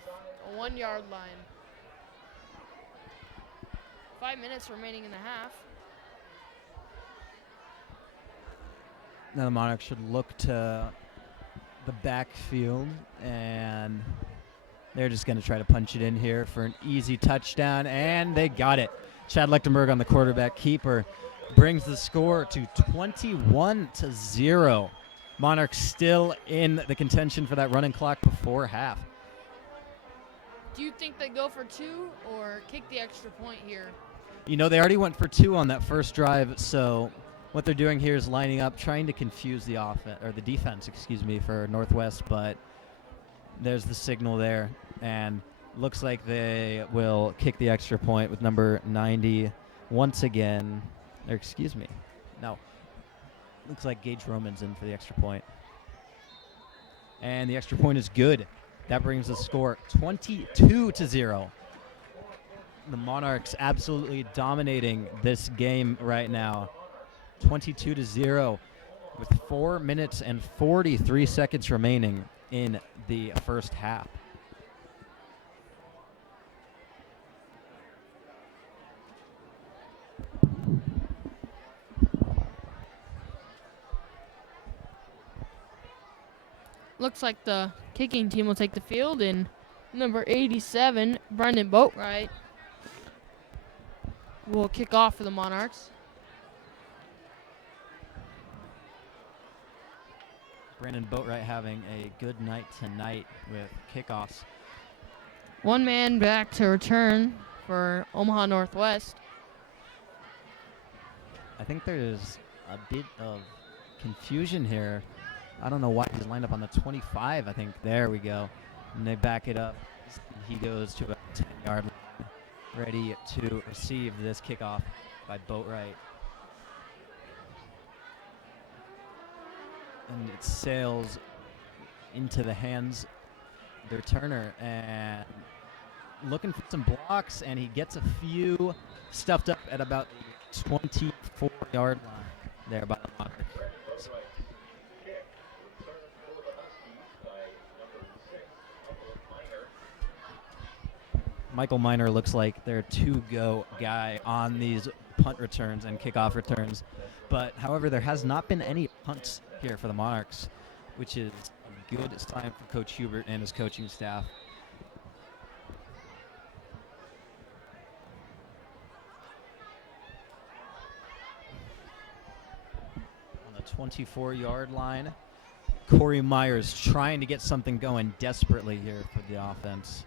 a 1-yard line. 5 minutes remaining in the half. Now the Monarchs should look to the backfield, and they're just going to try to punch it in here for an easy touchdown, and they got it. Chad Lechtenberg on the quarterback keeper brings the score to 21-0. Monarchs still in the contention for that running clock before half. Do you think they go for 2 or kick the extra point here? You know, they already went for 2 on that first drive, so what they're doing here is lining up, trying to confuse the offense, or the defense, excuse me, for Northwest, but there's the signal there, and looks like they will kick the extra point with number 90 once again. Or excuse me, no. Looks like Gage Roman's in for the extra point. And the extra point is good. That brings the score 22-0. The Monarchs absolutely dominating this game right now. 22-0 with 4 minutes and 43 seconds remaining in the first half. Looks like the kicking team will take the field, and number 87, Brendan Boatwright, will kick off for the Monarchs. Brandon Boatwright having a good night tonight with kickoffs. 1 man back to return for Omaha Northwest. I think there's a bit of confusion here. I don't know why he's lined up on the 25. I think there we go. And they back it up. He goes to a 10-yard line, ready to receive this kickoff by Boatwright. And it sails into the hands of the returner, and looking for some blocks, and he gets a few stuffed up at about the 24-yard line there by the Monarchs. Michael Miner looks like their to-go guy on these punt returns and kickoff returns. But, however, there has not been any punts here for the Monarchs, which is a good sign for Coach Hubert and his coaching staff. On the 24-yard line, Corey Myers trying to get something going desperately here for the offense.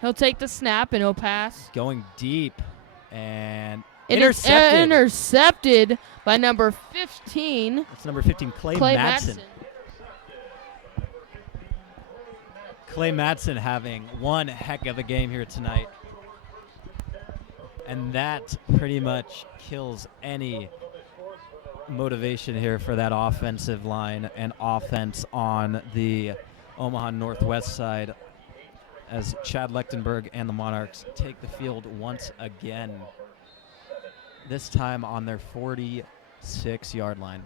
He'll take the snap and he'll pass. Going deep, and It is intercepted by number 15. That's number 15, Clay Madsen. Clay Madsen having one heck of a game here tonight. And that pretty much kills any motivation here for that offensive line and offense on the Omaha Northwest side as Chad Lechtenberg and the Monarchs take the field once again, this time on their 46-yard line.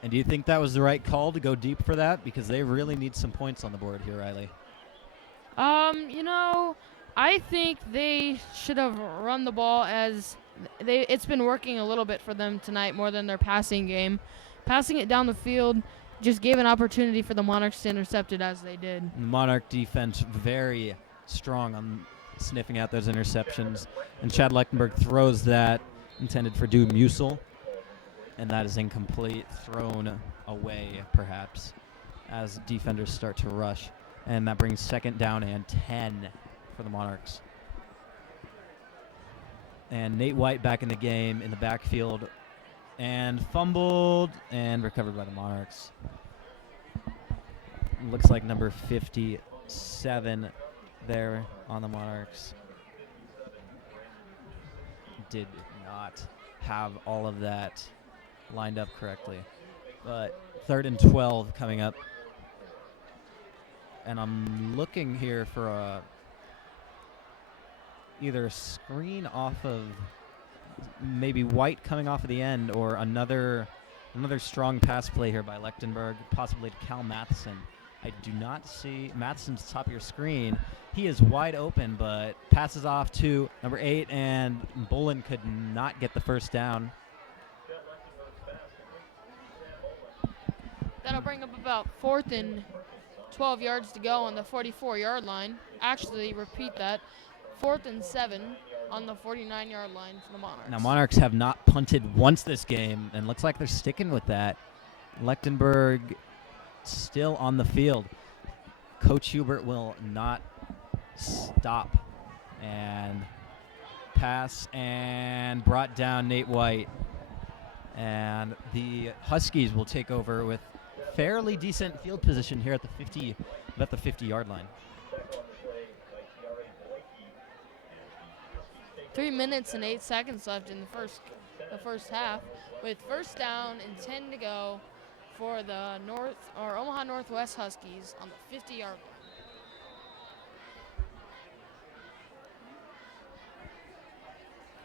And do you think that was the right call to go deep for that? Because they really need some points on the board here, Riley. I think they should have run the ball it's been working a little bit for them tonight more than their passing game. Passing it down the field just gave an opportunity for the Monarchs to intercept it as they did. The Monarch defense very strong on sniffing out those interceptions. And Chad Lechtenberg throws that intended for Dude Musil. And that is incomplete, thrown away perhaps as defenders start to rush. And that brings 2nd down and 10 for the Monarchs. And Nate White back in the game in the backfield and fumbled and recovered by the Monarchs. Looks like number 57 there on the Monarchs did not have all of that lined up correctly. But 3rd and 12 coming up. And I'm looking here for either a screen off of maybe White coming off of the end or another strong pass play here by Lechtenberg, possibly to Cal Matheson. I do not see Matheson's top of your screen. He is wide open, but passes off to number 8, and Bolin could not get the first down. That'll bring up about 4th and 12 yards to go on the 44-yard line. Actually, repeat that. 4th and 7 on the 49-yard line for the Monarchs. Now, Monarchs have not punted once this game, and looks like they're sticking with that. Lechtenberg still on the field. Coach Hubert will not stop. And pass and brought down Nate White. And the Huskies will take over with fairly decent field position here at the 50-yard line. 3 minutes and 8 seconds left in the first half, with 1st down and 10 to go for the Omaha Northwest Huskies on the 50-yard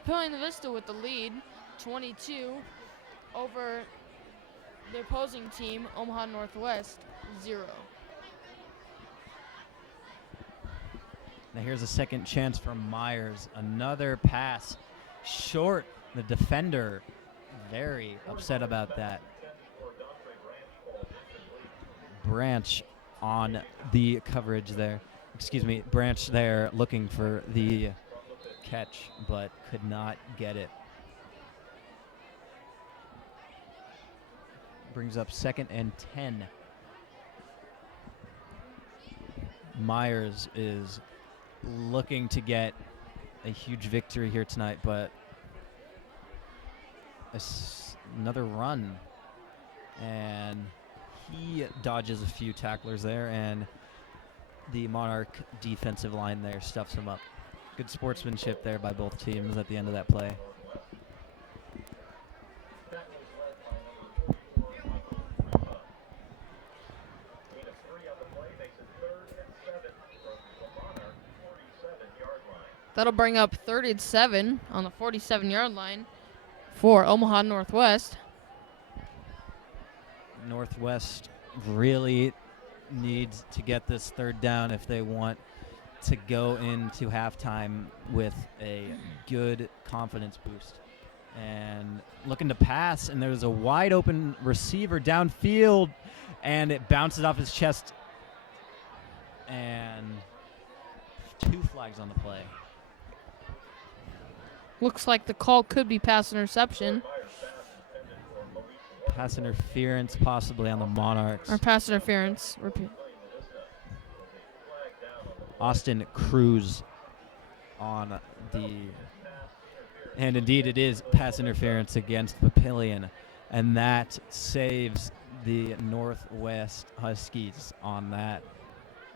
line. Papillion La Vista with the lead, 22 over the opposing team, Omaha Northwest, 0. Now here's a second chance for Myers. Another pass short. The defender very upset about that. Branch on the coverage there. Branch there looking for the catch, but could not get it. Brings up 2nd and 10. Myers is looking to get a huge victory here tonight, but another run, and he dodges a few tacklers there, and the Monarch defensive line there stuffs him up. Good sportsmanship there by both teams at the end of that play. That'll bring up 3rd and 7 on the 47-yard line for Omaha Northwest. Northwest really needs to get this 3rd down if they want to go into halftime with a good confidence boost. And looking to pass, and there's a wide open receiver downfield, and it bounces off his chest. And 2 flags on the play. Looks like the call could be pass interception. Pass interference possibly on the Monarchs. Or pass interference. Repeat. Austin Cruz on the... And indeed it is pass interference against Papillion. And that saves the Northwest Huskies on that.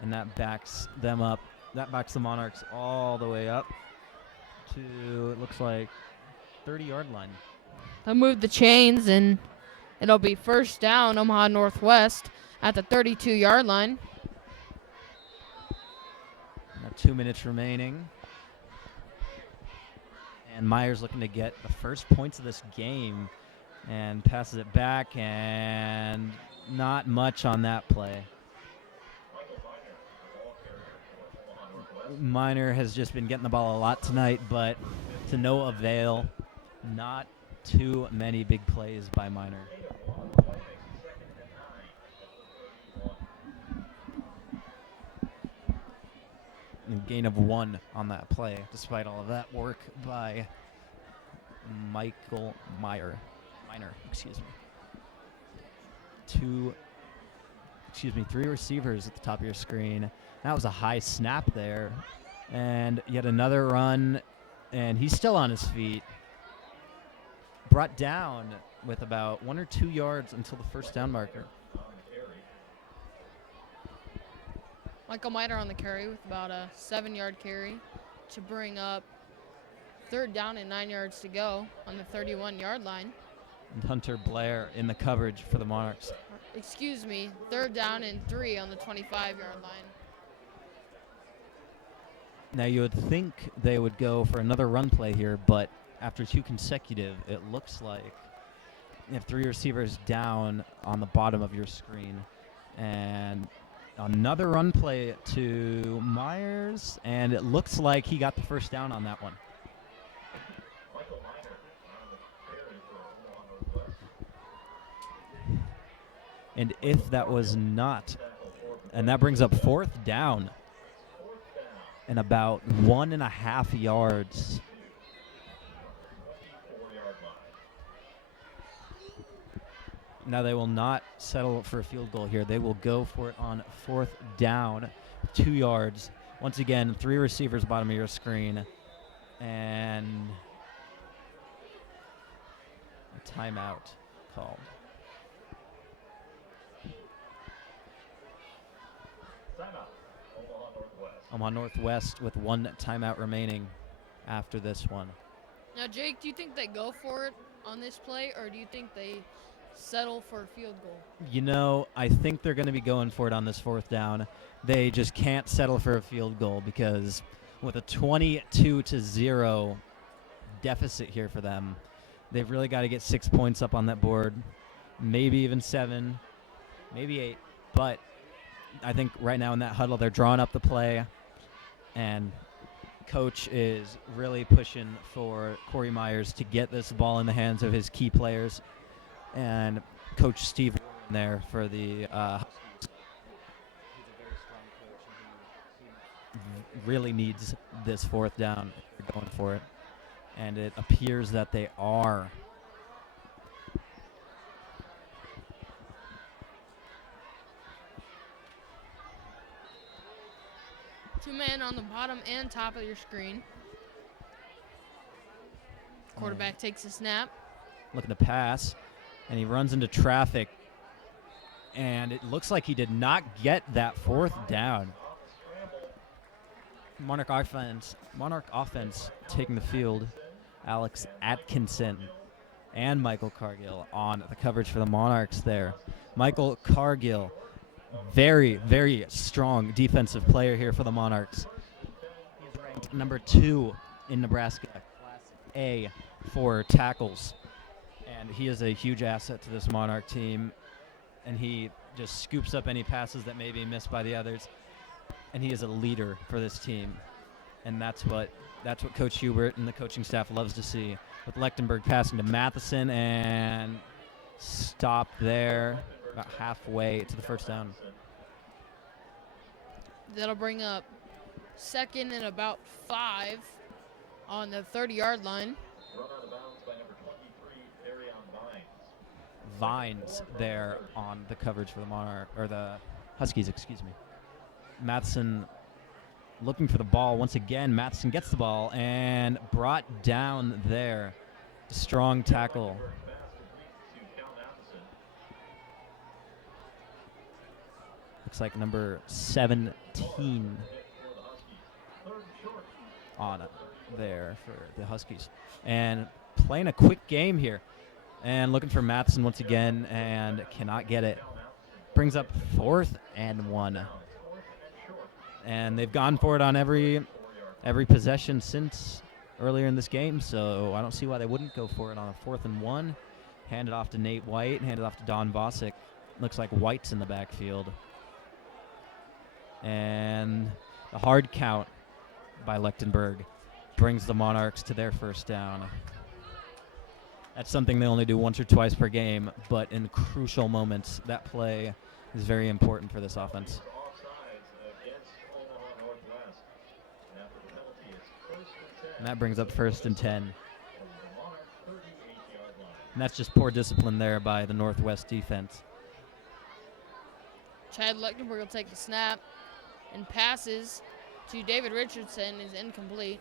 And that backs them up. That backs the Monarchs all the way up to, it looks like, 30-yard line. They'll move the chains, and it'll be first down, Omaha Northwest, at the 32-yard line. Now 2 minutes remaining. And Myers looking to get the first points of this game and passes it back, and not much on that play. Miner has just been getting the ball a lot tonight, but to no avail. Not too many big plays by Miner. Gain of 1 on that play, despite all of that work by Michael Miner, excuse me. 3 receivers at the top of your screen. That was a high snap there. And yet another run, and he's still on his feet. Brought down with about 1 or 2 yards until the first down marker. Michael Miter on the carry with about a 7-yard carry to bring up third down and 9 yards to go on the 31-yard line. And Hunter Blair in the coverage for the Monarchs. Excuse me, third down and 3 on the 25-yard line. Now you would think they would go for another run play here, but after 2 consecutive, it looks like you have 3 receivers down on the bottom of your screen. And another run play to Myers, and it looks like he got the first down on that one. And if that was not, and that brings up fourth down and about 1.5 yards. Now they will not settle for a field goal here. They will go for it on fourth down, 2 yards. Once again, 3 receivers bottom of your screen. And a timeout called. Omaha Northwest with 1 timeout remaining after this one. Now, Jake, do you think they go for it on this play, or do you think they settle for a field goal? You know, I think they're going to be going for it on this fourth down. They just can't settle for a field goal because with a 22-0 deficit here for them, they've really got to get 6 points up on that board, maybe even 7, maybe 8. But I think right now in that huddle, they're drawing up the play, and coach is really pushing for Corey Myers to get this ball in the hands of his key players. And Coach Steve there for the Huskies. He's a very strong coach, and he really needs this fourth down. They're going for it, and it appears that they are. Two men on the bottom and top of your screen. Quarterback takes a snap. Looking to pass, and he runs into traffic, and it looks like he did not get that fourth down. Monarch offense taking the field. Alex Atkinson and Michael Cargill on the coverage for the Monarchs there. Michael Cargill, very, very strong defensive player here for the Monarchs. He is ranked number 2 in Nebraska, Class A for tackles. And he is a huge asset to this Monarch team. And he just scoops up any passes that may be missed by the others. And he is a leader for this team. And that's what Coach Hubert and the coaching staff loves to see. With Lechtenberg passing to Matheson and stop there about halfway to the first down. That'll bring up second and about 5 on the 30-yard line. Vines there on the coverage for the the Huskies, excuse me. Matheson looking for the ball once again. Matheson gets the ball and brought down there. Strong tackle. Looks like number 17 on there for the Huskies. And playing a quick game here. And looking for Matheson once again and cannot get it. Brings up 4th and 1. And they've gone for it on every possession since earlier in this game, so I don't see why they wouldn't go for it on a 4th and 1. Hand it off to Nate White, hand it off to Don Vosick. Looks like White's in the backfield. And the hard count by Lechtenberg brings the Monarchs to their first down. That's something they only do once or twice per game, but in crucial moments, that play is very important for this offense. And that brings up 1st and 10. And that's just poor discipline there by the Northwest defense. Chad Lechtenberg will take the snap and passes to David Richardson is incomplete.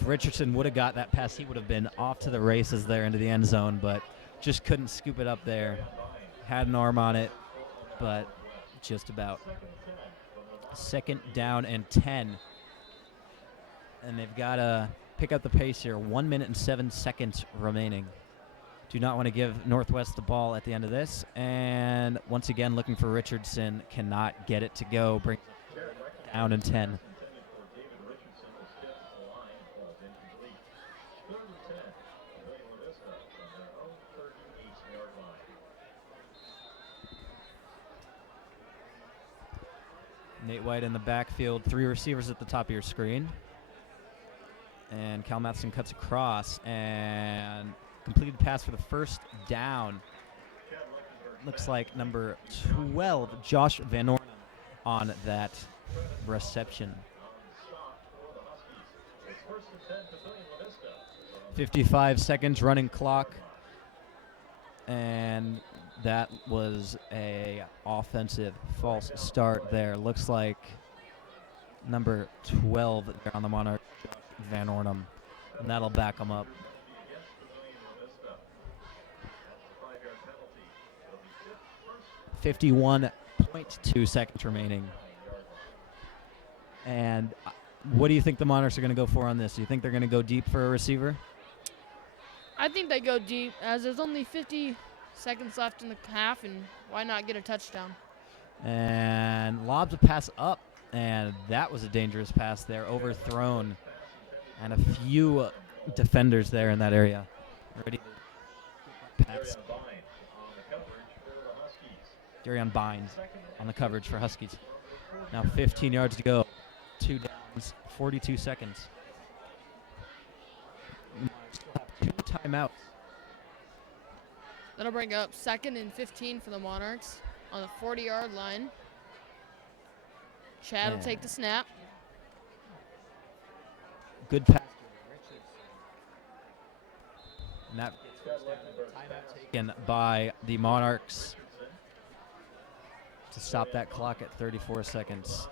If Richardson would have got that pass, he would have been off to the races there into the end zone, but just couldn't scoop it up there. Had an arm on it, but just about. 2nd down and 10. And they've got to pick up the pace here. 1 minute and 7 seconds remaining. Do not want to give Northwest the ball at the end of this. And once again, looking for Richardson. Cannot get it to go. Bring down and 10. Nate White in the backfield. 3 receivers at the top of your screen. And Cal Matheson cuts across and completed pass for the 1st down. Looks like number 12, Josh Van Orn, on that reception. 55 seconds running clock. And that was a offensive false start there. Looks like number 12 there on the Monarch, Van Ornum, and that'll back them up. 51.2 seconds remaining. And what do you think the Monarchs are going to go for on this? Do you think they're going to go deep for a receiver? I think they go deep as there's only 50 seconds left in the half, and why not get a touchdown? And lobs a pass up, and that was a dangerous pass there, overthrown. And a few defenders there in that area. Ready to pass. Darian Bynes on the coverage for Huskies. Now 15 yards to go. 2 downs, 42 seconds. Still have 2 timeouts. That'll bring up 2nd and 15 for the Monarchs on the 40-yard line. Chad will take the snap. Good pass. And that timeout taken by the Monarchs to stop that clock at 34 seconds.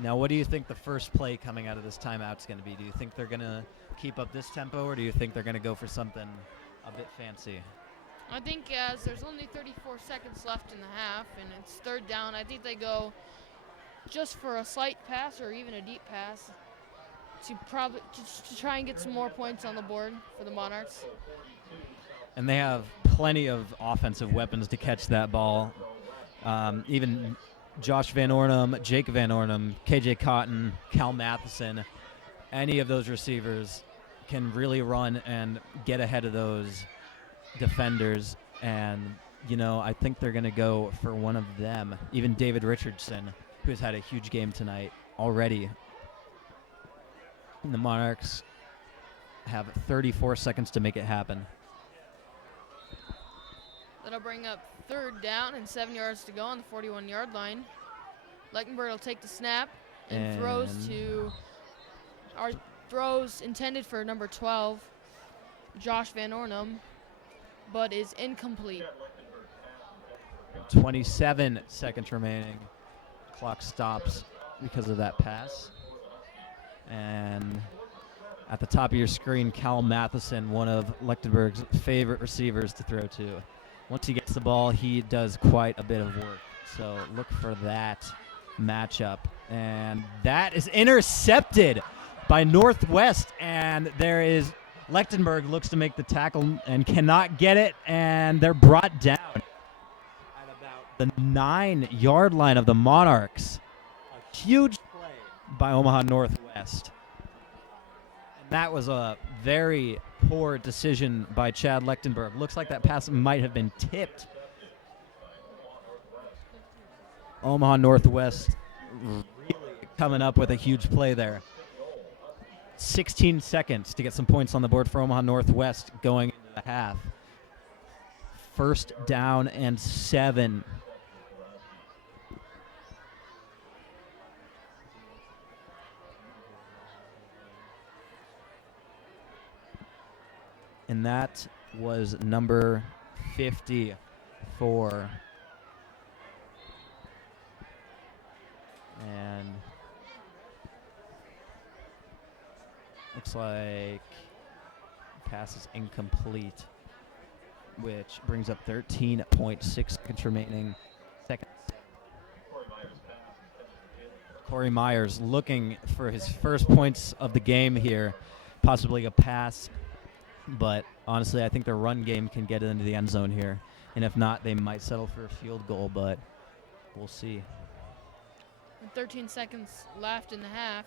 Now, what do you think the first play coming out of this timeout is going to be? Do you think they're going to keep up this tempo, or do you think they're going to go for something a bit fancy? I think as there's only 34 seconds left in the half and it's 3rd down, I think they go just for a slight pass or even a deep pass to try and get some more points on the board for the Monarchs. And they have plenty of offensive weapons to catch that ball. Even Josh Van Ornum, Jake Van Ornum, KJ Cotton, Cal Matheson, any of those receivers can really run and get ahead of those defenders. And, you know, I think they're going to go for one of them. Even David Richardson, who's had a huge game tonight already. And the Monarchs have 34 seconds to make it happen. That'll bring up 3rd down and 7 yards to go on the 41-yard line. Lechtenberg will take the snap and throws to Our throws intended for number 12, Josh Van Ornum, but is incomplete. 27 seconds remaining. Clock stops because of that pass. And at the top of your screen, Cal Matheson, one of Lechtenberg's favorite receivers to throw to. Once he gets the ball, he does quite a bit of work. So look for that matchup. And that is intercepted by Northwest. And there is Lechtenberg looks to make the tackle and cannot get it. And they're brought down at about the 9-yard line of the Monarchs. A huge play by Omaha Northwest. And that was a very poor decision by Chad Lechtenberg. Looks like that pass might have been tipped. Omaha Northwest really coming up with a huge play there. 16 seconds to get some points on the board for Omaha Northwest going into the half. First down and 7. And that was number 54. And looks like pass is incomplete, which brings up 13.6 seconds remaining. Corey Myers looking for his first points of the game here, possibly a pass. But honestly, I think their run game can get it into the end zone here. And if not, they might settle for a field goal, but we'll see. 13 seconds left in the half.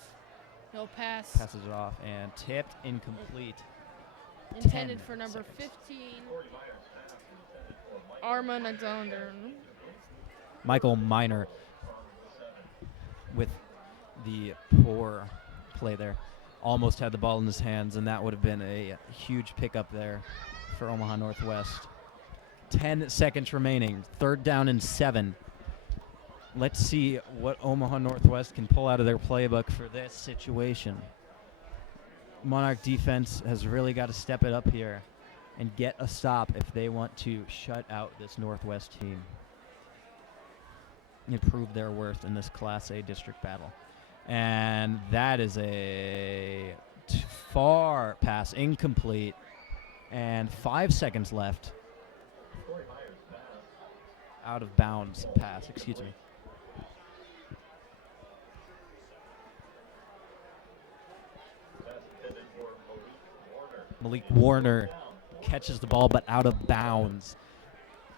No pass. Passes it off and tipped, incomplete. Intended 10 for number seconds. 15, Armand Alexander. Michael Miner with the poor play there. Almost had the ball in his hands, and that would have been a huge pickup there for Omaha Northwest. 10 seconds remaining. Third down and 7. Let's see what Omaha Northwest can pull out of their playbook for this situation. Monarch defense has really got to step it up here and get a stop if they want to shut out this Northwest team and prove their worth in this Class A district battle. And that is a far pass, incomplete, and 5 seconds left. Out of bounds pass, excuse me. Malik Warner catches the ball but out of bounds.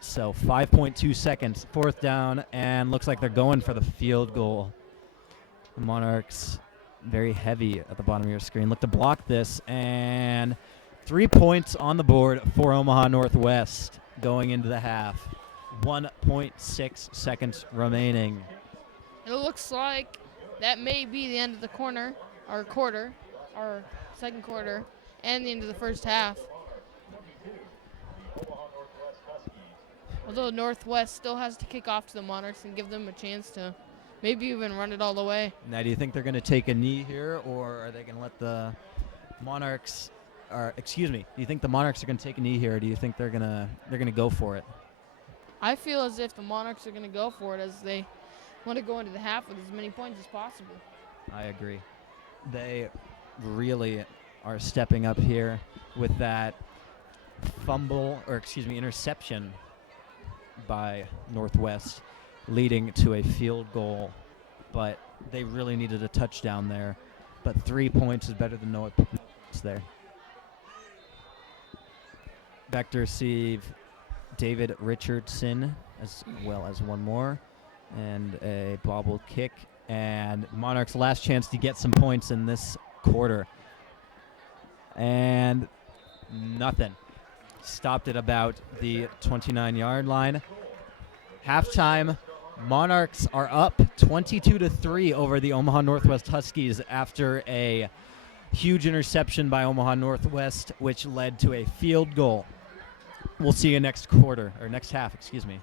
So 5.2 seconds, fourth down, and looks like they're going for the field goal. The Monarchs very heavy at the bottom of your screen. Look to block this, and 3 points on the board for Omaha Northwest going into the half. 1.6 seconds remaining. It looks like that may be the end of the quarter, our second quarter, and the end of the first half. Although Northwest still has to kick off to the Monarchs and give them a chance to maybe even run it all the way. Now, do you think they're going to take a knee here, or are they going to let the Monarchs, or excuse me, do you think the Monarchs are going to take a knee here, or do you think they're going to go for it? I feel as if the Monarchs are going to go for it, as they want to go into the half with as many points as possible. I agree. They really are stepping up here with that interception by Northwest, leading to a field goal. But they really needed a touchdown there. But 3 points is better than no points there. Back to receive David Richardson, as well as one more, and a bobble kick. And Monarchs' last chance to get some points in this quarter. And nothing. Stopped at about the 29-yard line. Halftime, Monarchs are up 22-3 over the Omaha Northwest Huskies after a huge interception by Omaha Northwest, which led to a field goal. We'll see you next half, excuse me.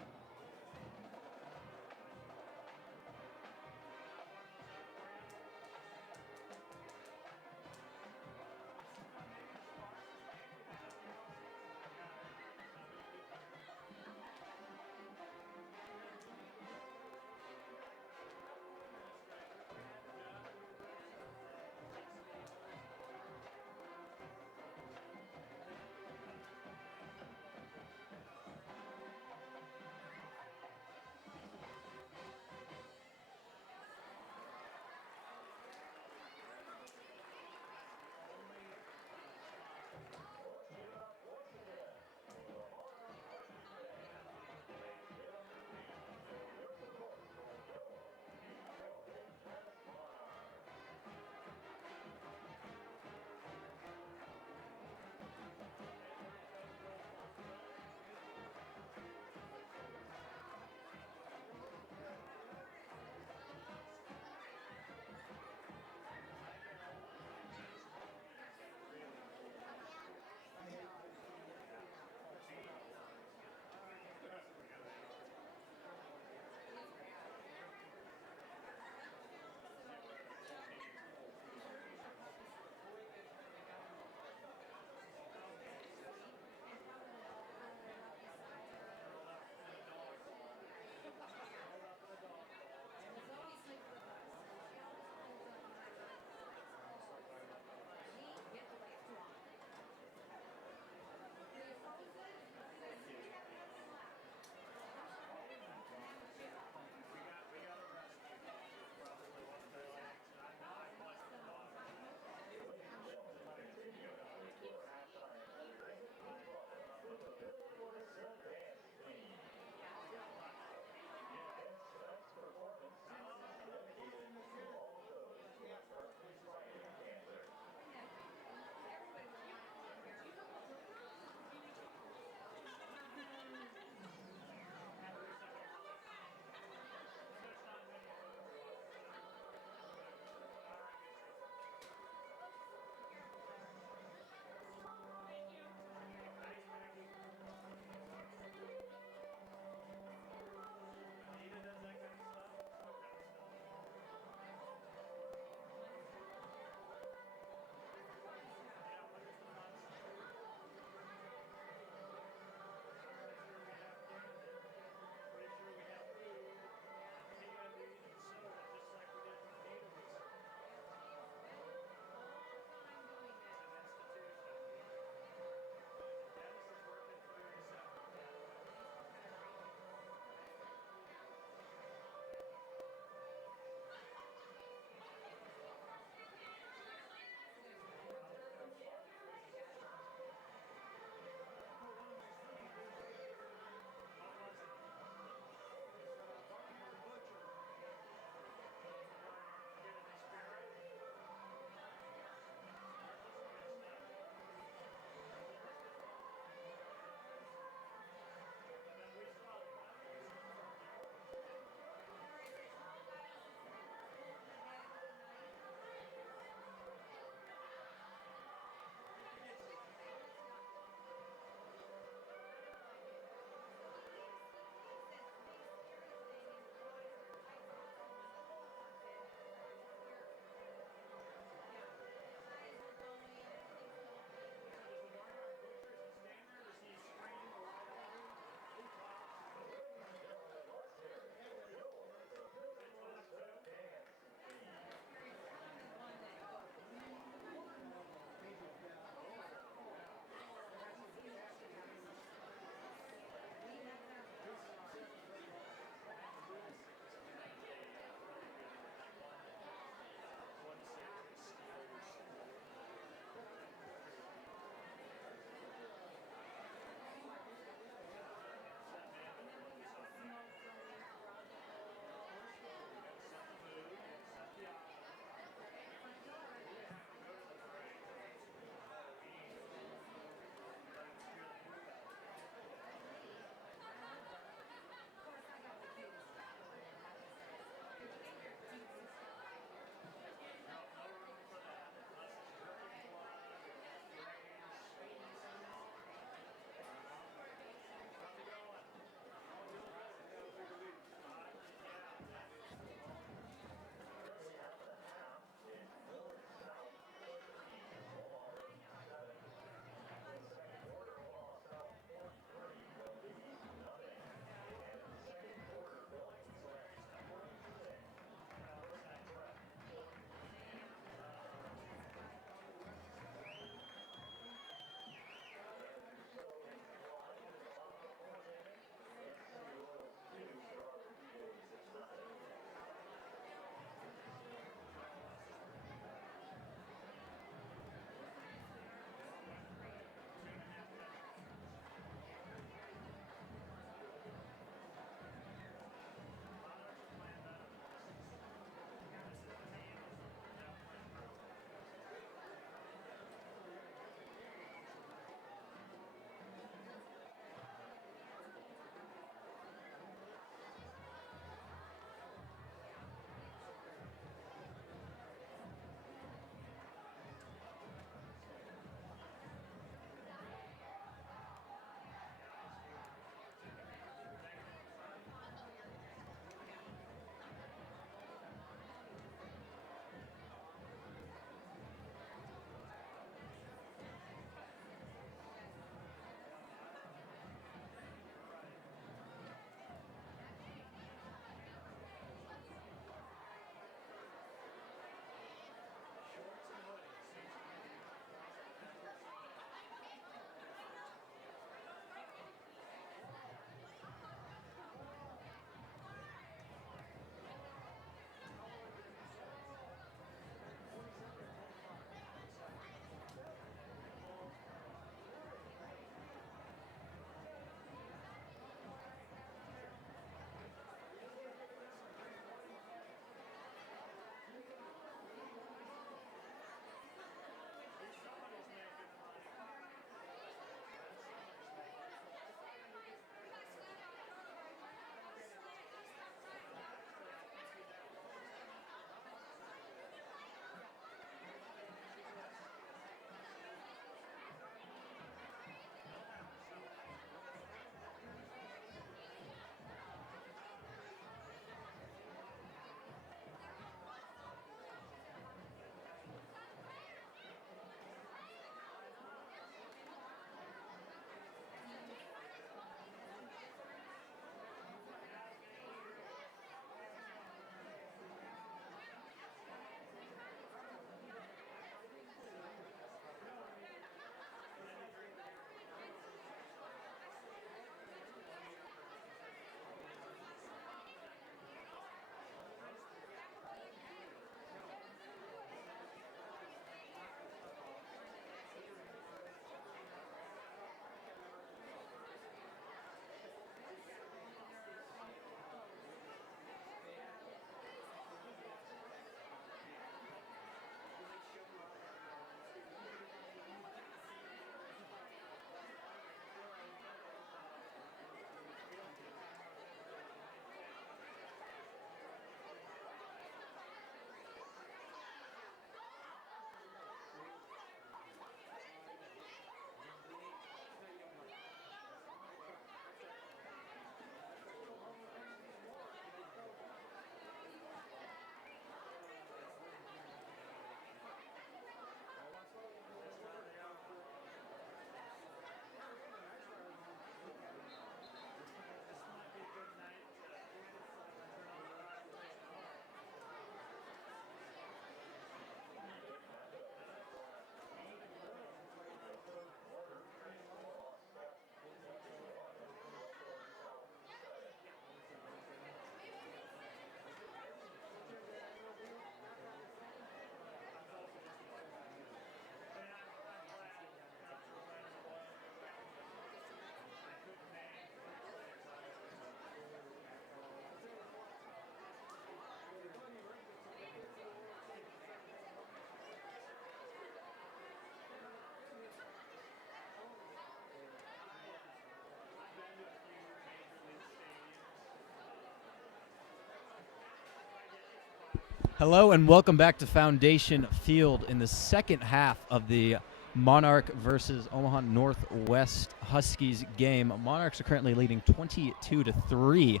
Hello and welcome back to Foundation Field in the second half of the Monarch versus Omaha Northwest Huskies game. Monarchs are currently leading 22-3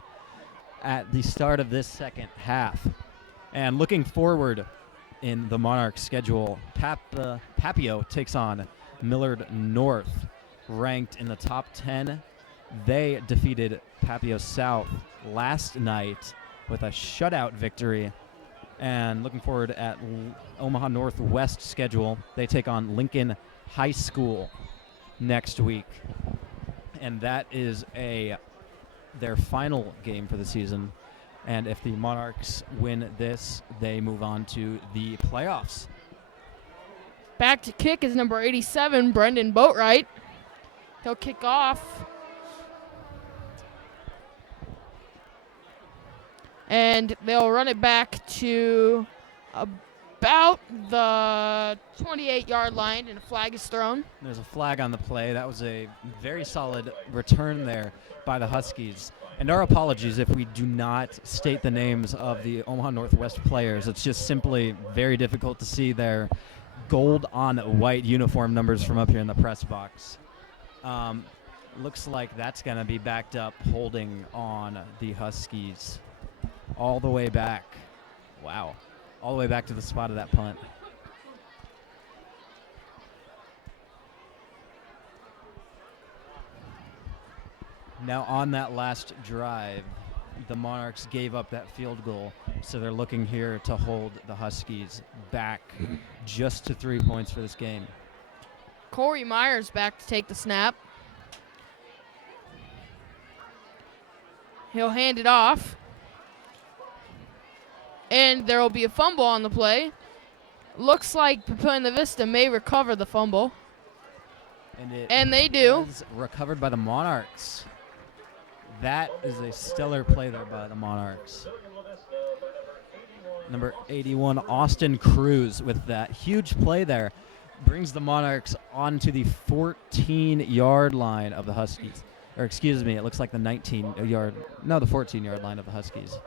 at the start of this second half. And looking forward in the Monarch schedule, Papillion takes on Millard North, ranked in the top 10. They defeated Papillion South last night with a shutout victory. And looking forward at Omaha Northwest schedule, they take on Lincoln High School next week. And that is their final game for the season. And if the Monarchs win this, they move on to the playoffs. Back to kick is number 87, Brendan Boatwright. He'll kick off. And they'll run it back to about the 28-yard line, and a flag is thrown. There's a flag on the play. That was a very solid return there by the Huskies. And our apologies if we do not state the names of the Omaha Northwest players. It's just simply very difficult to see their gold on white uniform numbers from up here in the press box. Looks like that's going to be backed up, holding on the Huskies all the way back. Wow. All the way back to the spot of that punt. Now on that last drive, the Monarchs gave up that field goal, so they're looking here to hold the Huskies back just to 3 points for this game. Corey Myers back to take the snap. He'll hand it off. And there will be a fumble on the play. Looks like Papillion La Vista may recover the fumble. And they do. Is recovered by the Monarchs. That is a stellar play there by the Monarchs. Number 81, Austin Cruz, with that huge play there, brings the Monarchs onto the 14-yard line of the Huskies. Or excuse me, it looks like the 14-yard line of the Huskies.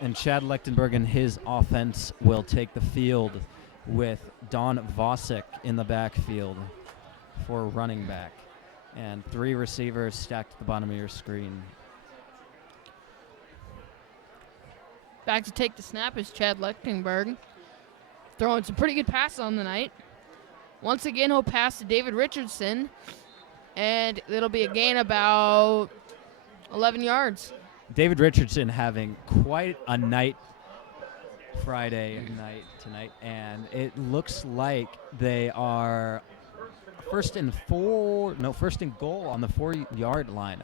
And Chad Lechtenberg and his offense will take the field with Don Vosick in the backfield for running back. And 3 receivers stacked at the bottom of your screen. Back to take the snap is Chad Lechtenberg. Throwing some pretty good passes on the night. Once again, he'll pass to David Richardson. And it'll be a gain about 11 yards. David Richardson having quite a night Friday night tonight, and it looks like they are first and goal on the 4-yard line.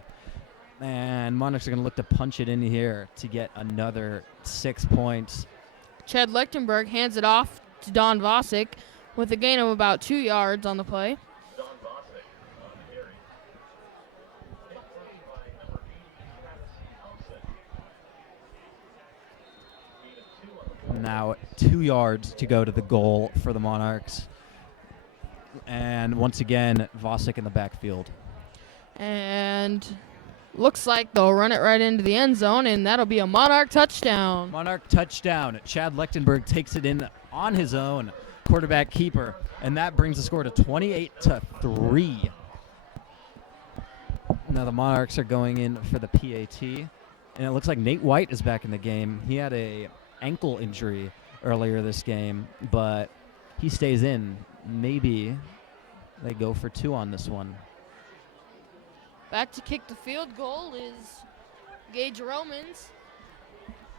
And Monarchs are going to look to punch it in here to get another 6 points. Chad Lechtenberg hands it off to Don Vosick with a gain of about 2 yards on the play. Now 2 yards to go to the goal for the Monarchs. And once again, Vosick in the backfield. And looks like they'll run it right into the end zone, and that'll be a Monarch touchdown. Monarch touchdown. Chad Lechtenberg takes it in on his own, quarterback keeper, and that brings the score to 28-3. Now the Monarchs are going in for the PAT, and it looks like Nate White is back in the game. He had a ankle injury earlier this game, but he stays in. Maybe they go for 2 on this one. Back to kick the field goal is Gage Romans.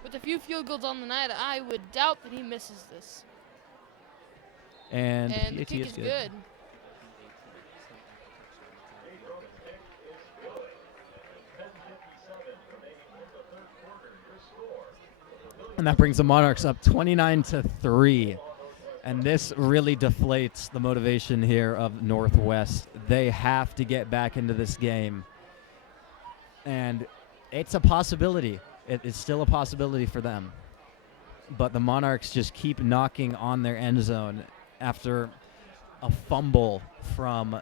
With a few field goals on the night, I would doubt that he misses this. And the kick is good. And that brings the Monarchs up 29-3. And this really deflates the motivation here of Northwest. They have to get back into this game. And it's a possibility. It is still a possibility for them. But the Monarchs just keep knocking on their end zone after a fumble from a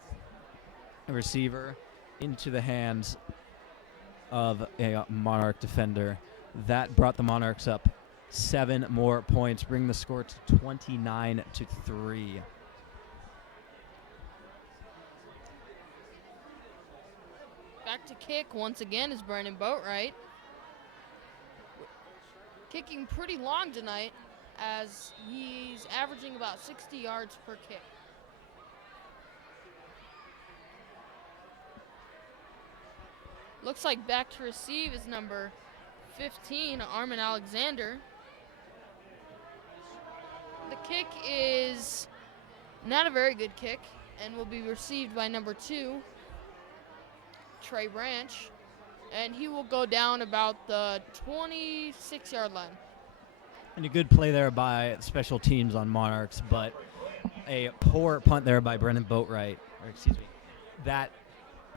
receiver into the hands of a Monarch defender. That brought the Monarchs up 7 more points, bring the score to 29-3. Back to kick once again is Brandon Boatwright. Kicking pretty long tonight as he's averaging about 60 yards per kick. Looks like back to receive is number 15, Armin Alexander. The kick is not a very good kick and will be received by number 2, Trey Branch, and he will go down about the 26-yard line. And a good play there by special teams on Monarchs, but a poor punt there by Brendan Boatwright, that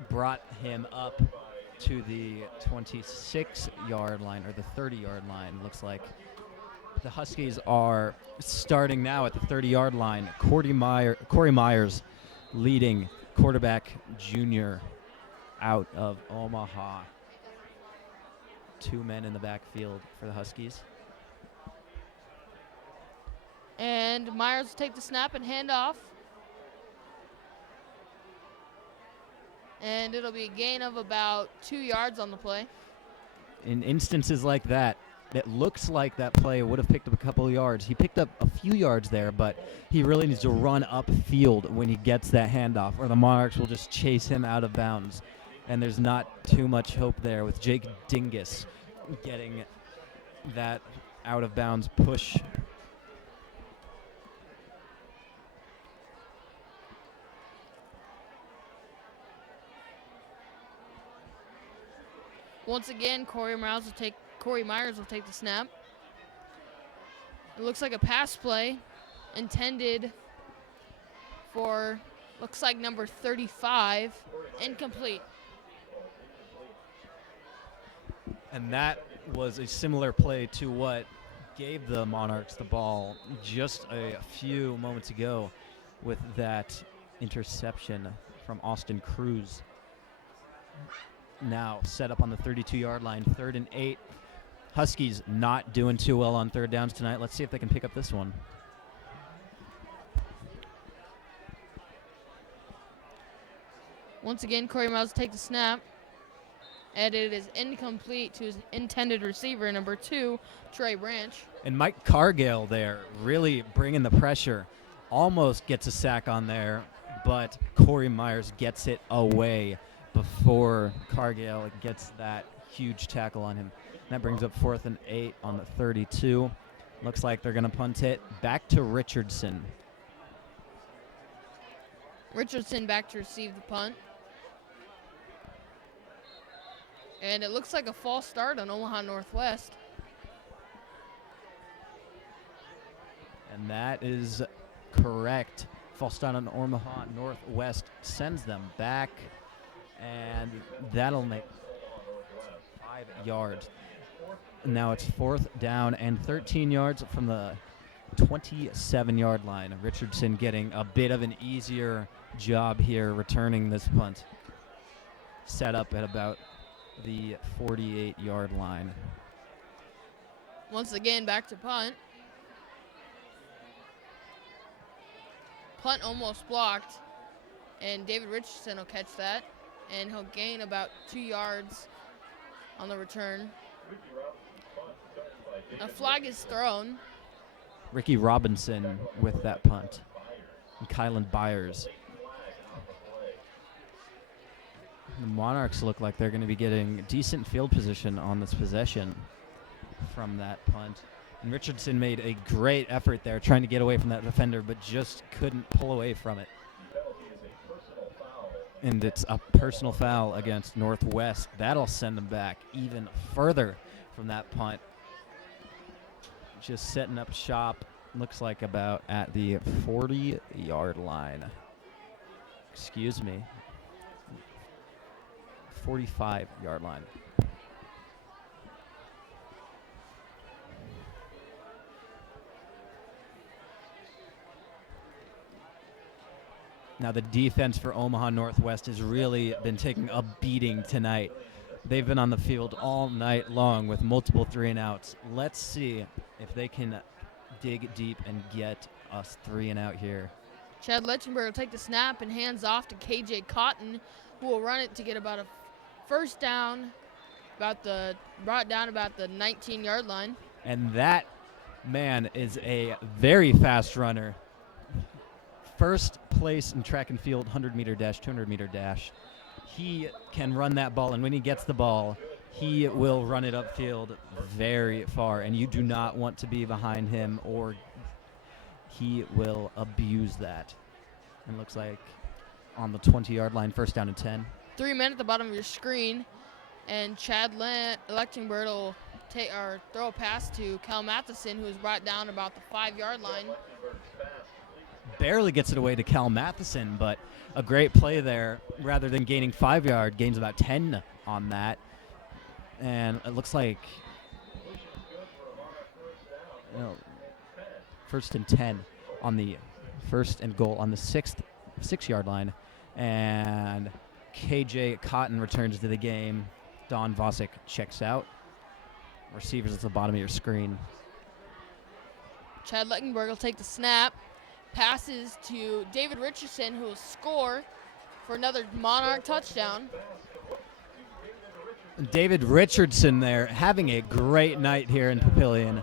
brought him up to the 26-yard line, or the 30-yard line, looks like. The Huskies are starting now at the 30-yard line. Corey Myers leading quarterback junior out of Omaha. 2 men in the backfield for the Huskies. And Myers will take the snap and hand off. And it'll be a gain of about 2 yards on the play. In instances like that, it looks like that play would have picked up a couple of yards. He picked up a few yards there, but he really needs to run upfield when he gets that handoff, or the Monarchs will just chase him out of bounds. And there's not too much hope there with Jake Dingus getting that out of bounds push. Once again, Corey Myers will take the snap. It looks like a pass play intended for, looks like number 35, incomplete. And that was a similar play to what gave the Monarchs the ball just a few moments ago with that interception from Austin Cruz. Now set up on the 32-yard line, 3rd and 8. Huskies not doing too well on third downs tonight. Let's see if they can pick up this one. Once again, Corey Myers will take the snap. And it is incomplete to his intended receiver, number 2, Trey Branch. And Mike Cargill there really bringing the pressure. Almost gets a sack on there, but Corey Myers gets it away before Cargill gets that huge tackle on him. That brings up 4th and 8 on the 32. Looks like they're going to punt it back to Richardson. Richardson back to receive the punt. And it looks like a false start on Omaha Northwest. And that is correct. False start on Omaha Northwest sends them back. And that'll make 5 yards. Now it's 4th down and 13 yards from the 27-yard line. Richardson getting a bit of an easier job here returning this punt. Set up at about the 48-yard line. Once again, back to punt. Punt almost blocked, and David Richardson will catch that, and he'll gain about 2 yards on the return. A flag is thrown. Ricky Robinson with that punt. And Kylan Byers. The Monarchs look like they're going to be getting decent field position on this possession from that punt. And Richardson made a great effort there trying to get away from that defender, but just couldn't pull away from it. And it's a personal foul against Northwest. That'll send them back even further from that punt. Just setting up shop, looks like about at the 40-yard line. Excuse me. 45-yard line. Now the defense for Omaha Northwest has really been taking a beating tonight. They've been on the field all night long with multiple 3-and-outs. Let's see if they can dig deep and get us 3-and-out here. Chad Letchenberg will take the snap and hands off to KJ Cotton, who will run it to get about a first down, brought down about the 19-yard line. And that man is a very fast runner. First place in track and field, 100-meter dash, 200-meter dash. He can run that ball, and when he gets the ball, he will run it upfield very far, and you do not want to be behind him, or he will abuse that. And looks like on the 20-yard line, first down and 10. 3 men at the bottom of your screen, and Chad Lechtenberg will throw a pass to Cal Matheson, who is brought down about the 5-yard line. Barely gets it away to Cal Matheson, but a great play there. Rather than gaining 5 yard, gains about 10 on that. And it looks like first and 10 on the first and goal on the 6-yard line. And KJ Cotton returns to the game. Don Vosick checks out. Receivers at the bottom of your screen. Chad Lechtenberg will take the snap. Passes to David Richardson, who will score for another Monarch touchdown. David Richardson there having a great night here in Papillion.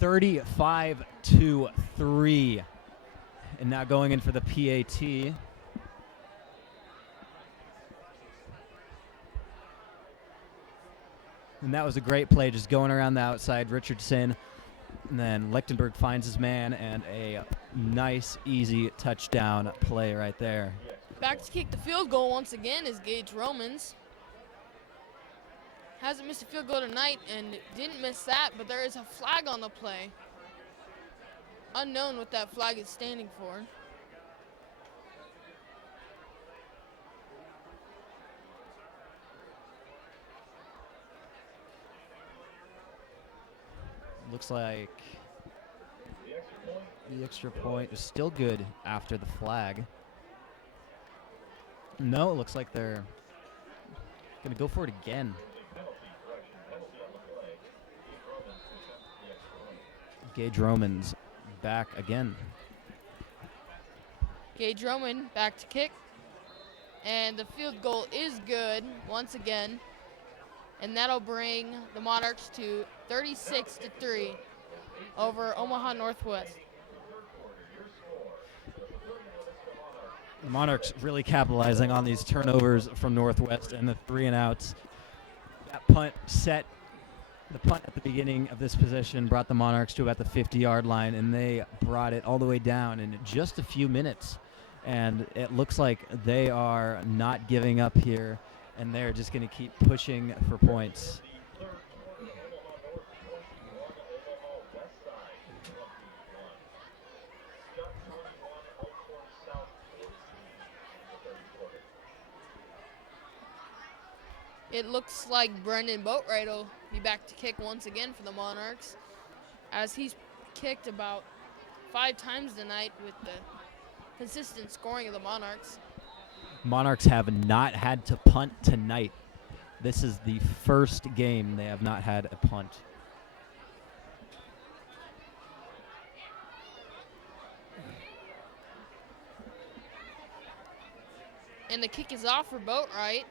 35-3. And now going in for the PAT. And that was a great play, just going around the outside. Richardson, and then Lechtenberg finds his man, and a nice, easy touchdown play right there. Back to kick the field goal once again is Gage Romans. Hasn't missed a field goal tonight and didn't miss that, but there is a flag on the play. Unknown what that flag is standing for. Looks like the extra point is still good after the flag. No, it looks like they're going to go for it again. Gage Romans back again. Gage Roman back to kick. And the field goal is good once again. And that'll bring the Monarchs to 36-3 over Omaha Northwest. The Monarchs really capitalizing on these turnovers from Northwest and the 3-and-outs. That punt set. The punt at the beginning of this possession brought the Monarchs to about the 50-yard line, and they brought it all the way down in just a few minutes. And it looks like they are not giving up here, and they're just going to keep pushing for points. It looks like Brendan Boatwright will be back to kick once again for the Monarchs, as he's kicked about 5 times tonight with the consistent scoring of the Monarchs. Monarchs have not had to punt tonight. This is the first game they have not had a punt. And the kick is off for Boatwright.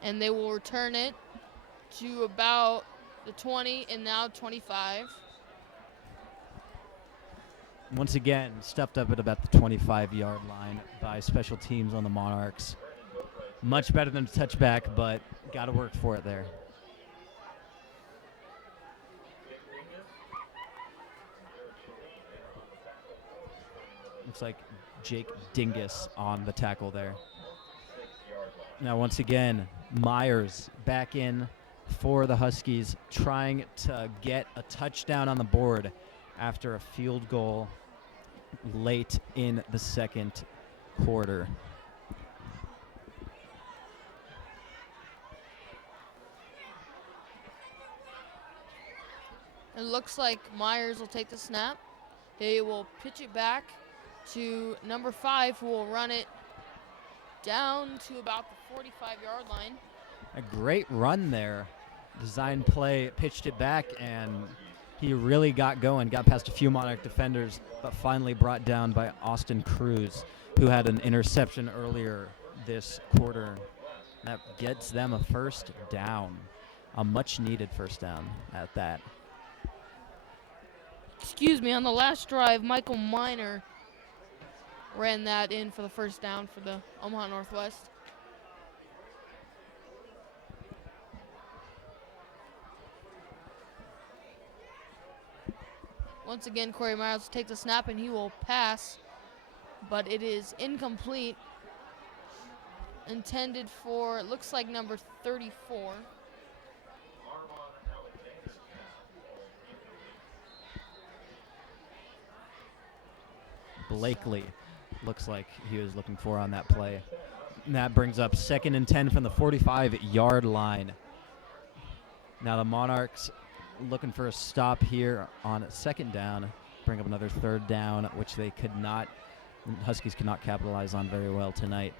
And they will return it to about the 20 and now 25. Once again, stepped up at about the 25-yard line by special teams on the Monarchs. Much better than a touchback, but got to work for it there. Looks like Jake Dingus on the tackle there. Now, once again, Myers back in for the Huskies, trying to get a touchdown on the board after a field goal late in the second quarter. It looks like Myers will take the snap. He will pitch it back to number 5, who will run it down to about the 45-yard line. A great run there. Design play, pitched it back, and he really got going, got past a few Monarch defenders, but finally brought down by Austin Cruz, who had an interception earlier this quarter. That gets them a first down, a much-needed first down at that. Excuse me, on the last drive, Michael Miner ran that in for the first down for the Omaha Northwest. Once again, Corey Myers will take the snap and he will pass, but it is incomplete. Intended for, it looks like number 34. Blakely looks like he was looking for on that play. And that brings up 2nd and 10 from the 45-yard line. Now the Monarchs looking for a stop here on 2nd down, bring up another 3rd down, which they could not, Huskies could not capitalize on very well tonight.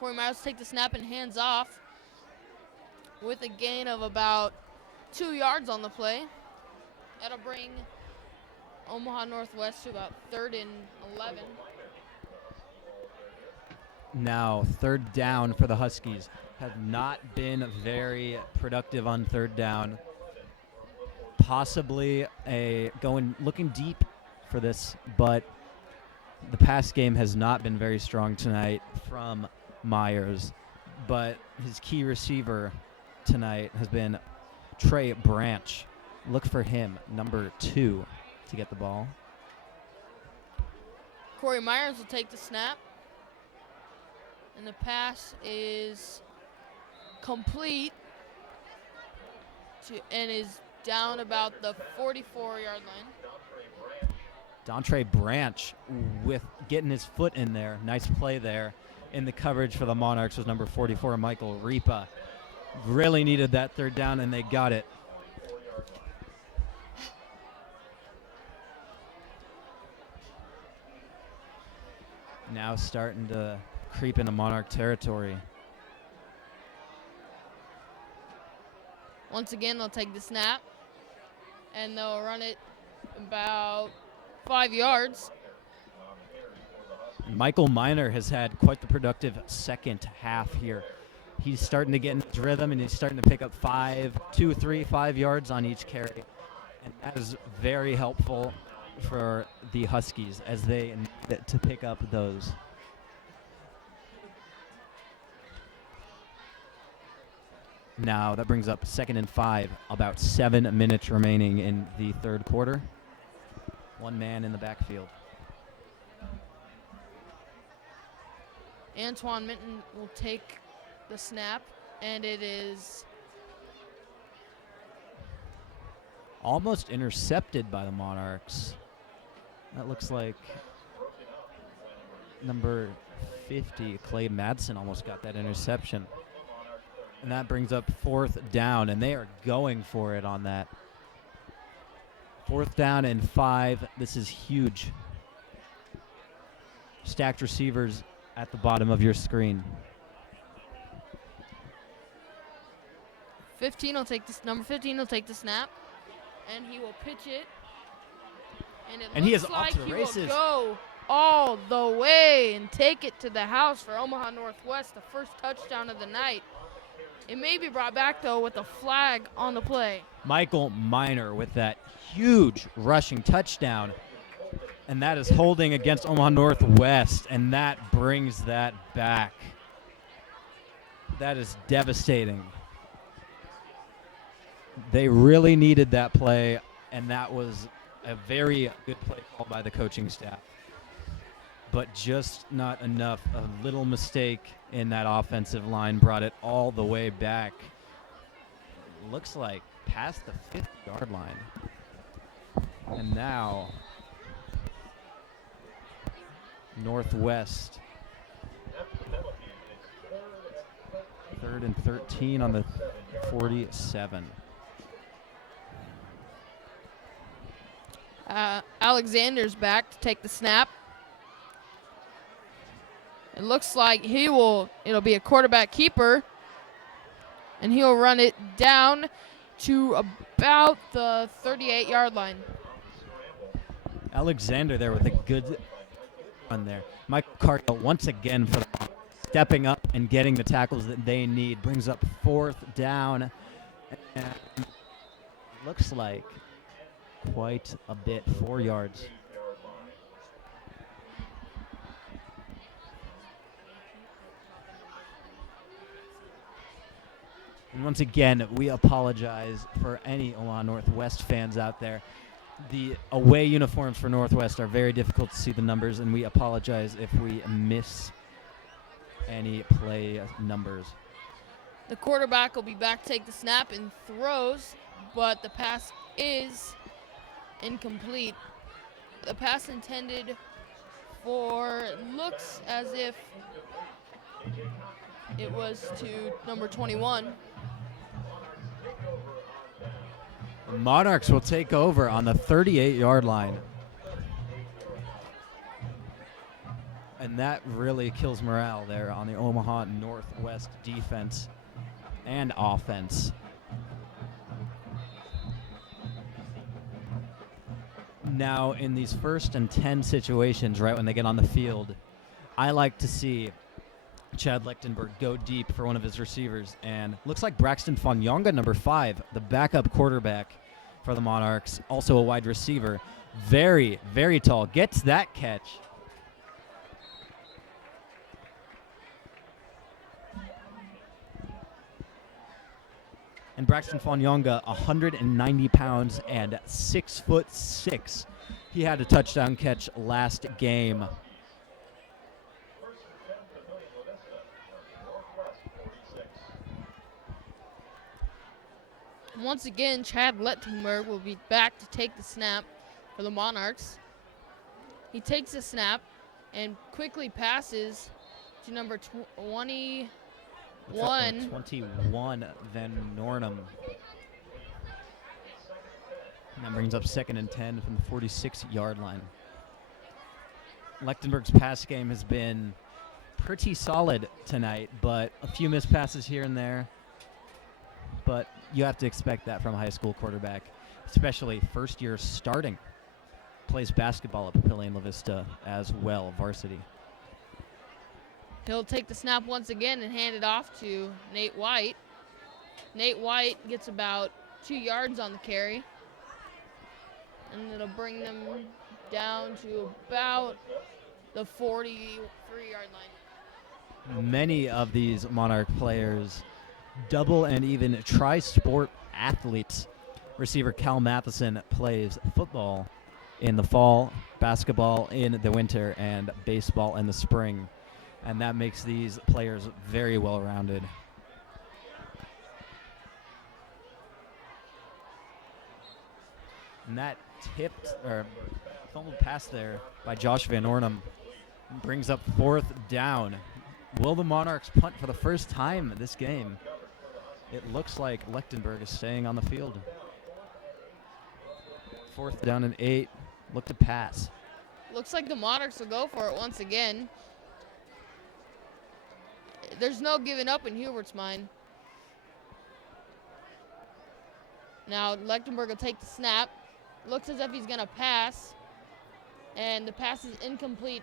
Corey Myers take the snap and hands off with a gain of about 2 yards on the play. That'll bring Omaha Northwest to about 3rd and 11. Now 3rd down for the Huskies. Have not been very productive on 3rd down. Possibly looking deep for this, but the pass game has not been very strong tonight from Myers. But his key receiver tonight has been Trey Branch. Look for him, number 2, to get the ball. Corey Myers will take the snap. And the pass is complete and is down about the 44-yard line. Dontre Branch with getting his foot in there. Nice play there. In the coverage for the Monarchs was number 44, Michael Ripa. Really needed that 3rd down, and they got it. Now starting to creep into Monarch territory. Once again, they'll take the snap, and they'll run it about 5 yards. Michael Miner has had quite the productive second half here. He's starting to get in his rhythm, and he's starting to pick up 2, 3, 5 yards on each carry. And that is very helpful for the Huskies as they need to pick up those. Now that brings up 2nd and 5, about 7 minutes remaining in the 3rd quarter. 1 man in the backfield. Antoine Minton will take the snap, and it is almost intercepted by the Monarchs. That looks like number 50, Clay Madsen, almost got that interception. And that brings up 4th down, and they are going for it on that. 4th down and 5. This is huge. Stacked receivers at the bottom of your screen. 15 will take this. Number 15 will take the snap, and he will pitch it. And he is looks off like to the he races. will go all the way and take it to the house for Omaha Northwest, the first touchdown of the night. It may be brought back, though, with a flag on the play. Michael Miner with that huge rushing touchdown. And that is holding against Omaha Northwest, and that brings that back. That is devastating. They really needed that play, and that was a very good play call by the coaching staff. But just not enough. A little mistake in that offensive line brought it all the way back. Looks like past the 50-yard line. And now Northwest. 3rd and 13 on the 47. Alexander's back to take the snap. It looks like it'll be a quarterback keeper, and he'll run it down to about the 38-yard line. Alexander there with a good run there. Mike Cargill once again for stepping up and getting the tackles that they need. Brings up 4th down. And looks like quite a bit, 4 yards. And once again, we apologize for any Omaha Northwest fans out there. The away uniforms for Northwest are very difficult to see the numbers, and we apologize if we miss any play numbers. The quarterback will be back to take the snap and throws, but the pass is incomplete. The pass intended looks as if it was to number 21. The Monarchs will take over on the 38-yard line. And that really kills morale there on the Omaha Northwest defense and offense. Now, in these 1st and 10 situations, right when they get on the field, I like to see Chad Lechtenberg go deep for one of his receivers. And looks like Braxton Fanyonga, number 5, the backup quarterback for the Monarchs, also a wide receiver. Very, very tall. Gets that catch. And Braxton Fanyonga, 190 pounds and 6'6". He had a touchdown catch last game. Once again, Chad Lettenberg will be back to take the snap for the Monarchs. He takes the snap and quickly passes to number 21. 21, Van Nornum. And that brings up 2nd and 10 from the 46-yard line. Lechtenberg's pass game has been pretty solid tonight, but a few missed passes here and there. But you have to expect that from a high school quarterback, especially first year starting. Plays basketball at Papillion La Vista as well, varsity. He'll take the snap once again and hand it off to Nate White. Nate White gets about 2 yards on the carry. And it'll bring them down to about the 43-yard line. Many of these Monarch players double and even tri-sport athletes. Receiver Cal Matheson plays football in the fall, basketball in the winter, and baseball in the spring. And that makes these players very well-rounded. And that fumbled pass there by Josh Van Ornum brings up 4th down. Will the Monarchs punt for the first time this game? It looks like Lechtenberg is staying on the field. 4th down and 8. Look to pass. Looks like the Monarchs will go for it once again. There's no giving up in Hubert's mind. Now Lechtenberg will take the snap. Looks as if he's going to pass. And the pass is incomplete.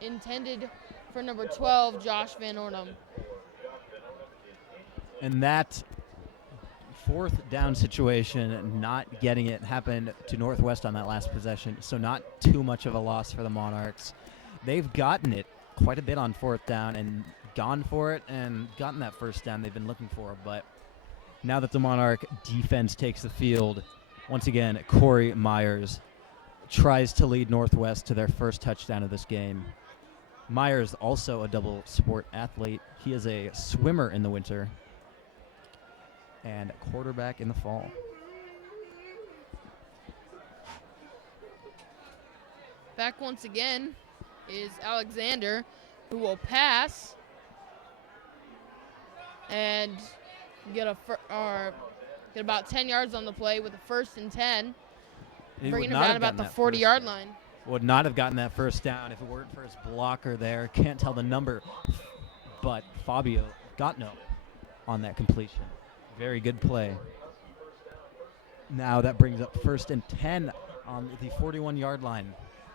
Intended for number 12, Josh Van Ornum. And that 4th down situation, not getting it, happened to Northwest on that last possession. So not too much of a loss for the Monarchs. They've gotten it quite a bit on 4th down and gone for it and gotten that first down they've been looking for. But now that the Monarch defense takes the field, once again, Corey Myers tries to lead Northwest to their first touchdown of this game. Myers, also a double sport athlete. He is a swimmer in the winter and quarterback in the fall. Back once again is Alexander, who will pass and get about 10 yards on the play with a 1st and 10, bringing him down about the 40-yard line. Would not have gotten that first down if it weren't for his blocker there. Can't tell the number, but Fabio got no on that completion. Very good play. Now that brings up 1st and 10 on the 41-yard line.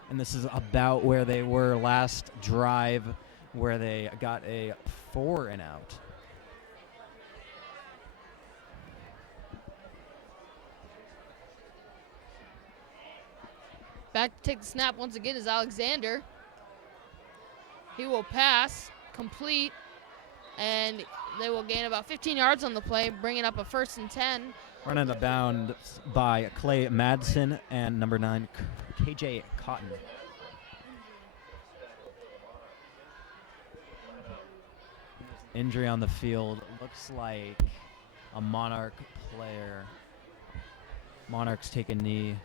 And this is about where they were last drive, where they got a 4 and out. Back to take the snap once again is Alexander. He will pass, complete, and they will gain about 15 yards on the play, bringing up a 1st and 10. Run out of bounds by Clay Madsen and number 9, KJ Cotton. Injury on the field. Looks like a Monarch player. Monarchs take a knee.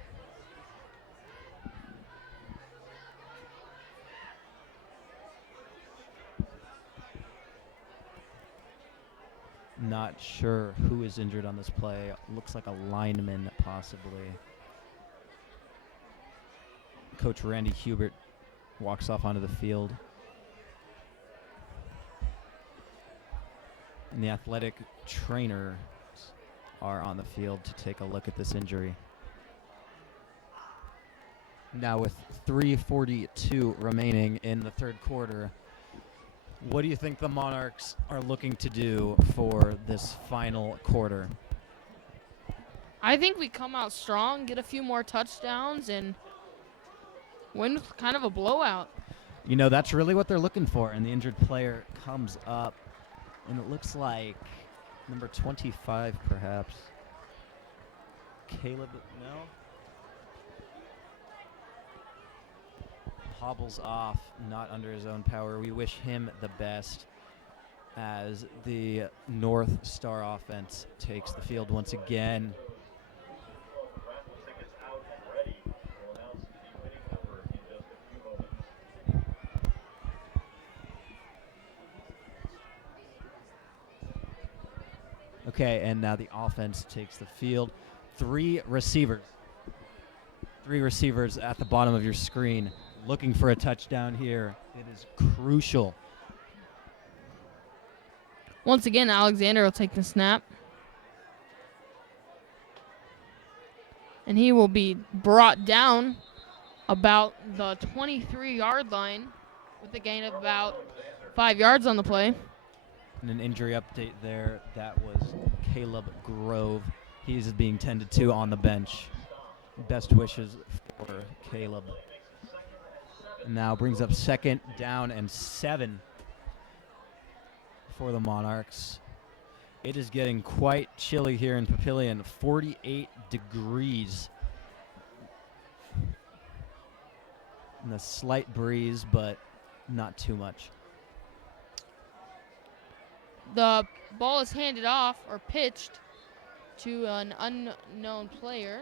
Not sure who is injured on this play. Looks like a lineman, possibly. Coach Randy Hubert walks off onto the field. And the athletic trainers are on the field to take a look at this injury. Now with 3:42 remaining in the third quarter, what do you think the Monarchs are looking to do for this final quarter? I think we come out strong, get a few more touchdowns, and win kind of a blowout. You know, that's really what they're looking for. And the injured player comes up, and it looks like number 25, perhaps. Caleb, no? Hobbles off, not under his own power. We wish him the best as the North Star offense takes the field once again. Okay, and now the offense takes the field. Three receivers at the bottom of your screen looking for a touchdown here. It is crucial. Once again, Alexander will take the snap. And he will be brought down about the 23-yard line with a gain of about 5 yards on the play. And an injury update there. That was Caleb Grove. He's being tended to on the bench. Best wishes for Caleb. Now brings up 2nd down and 7 for the Monarchs. It is getting quite chilly here in Papillion. 48 degrees. And a slight breeze, but not too much. The ball is handed off or pitched to an unknown player.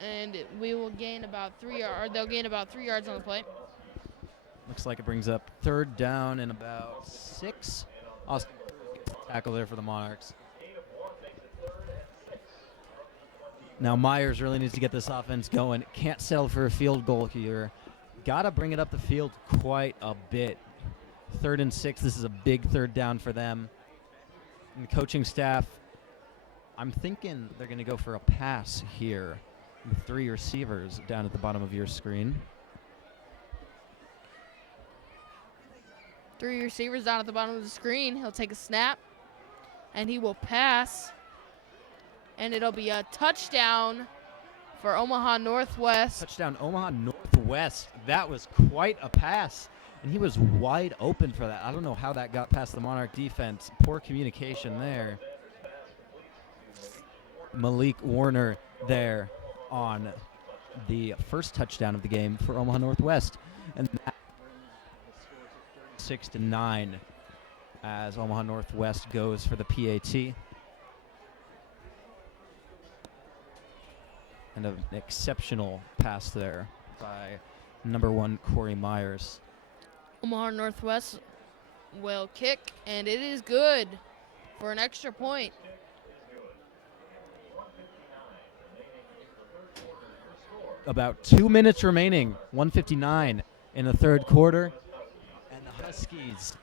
And we will gain about 3 yards. They'll gain about 3 yards on the play. Looks like it brings up 3rd down and about 6. Austin tackle there for the Monarchs. Now Myers really needs to get this offense going. Can't settle for a field goal here. Got to bring it up the field quite a bit. 3rd and 6. This is a big 3rd down for them. And the coaching staff, I'm thinking they're going to go for a pass here. With 3 receivers down at the bottom of your screen. 3 receivers down at the bottom of the screen. He'll take a snap, and he will pass. And it'll be a touchdown for Omaha Northwest. Touchdown Omaha Northwest. That was quite a pass. And he was wide open for that. I don't know how that got past the Monarch defense. Poor communication there. Malik Warner there on the first touchdown of the game for Omaha Northwest. And that 6-9 as Omaha Northwest goes for the PAT. And an exceptional pass there by number 1 Corey Myers. Omaha Northwest will kick, and it is good for an extra point. about 2 minutes remaining, 1:59 in the third quarter. And the Huskies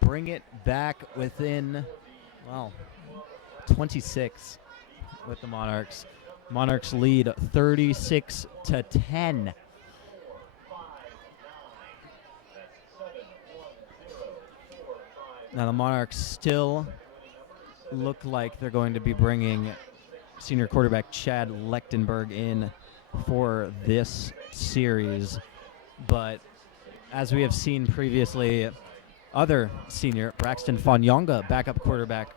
bring it back within, 26 with the Monarchs. Monarchs lead 36-10. Now the Monarchs still look like they're going to be bringing senior quarterback Chad Lechtenberg in for this series. But as we have seen previously, other senior, Braxton Fanyonga, backup quarterback,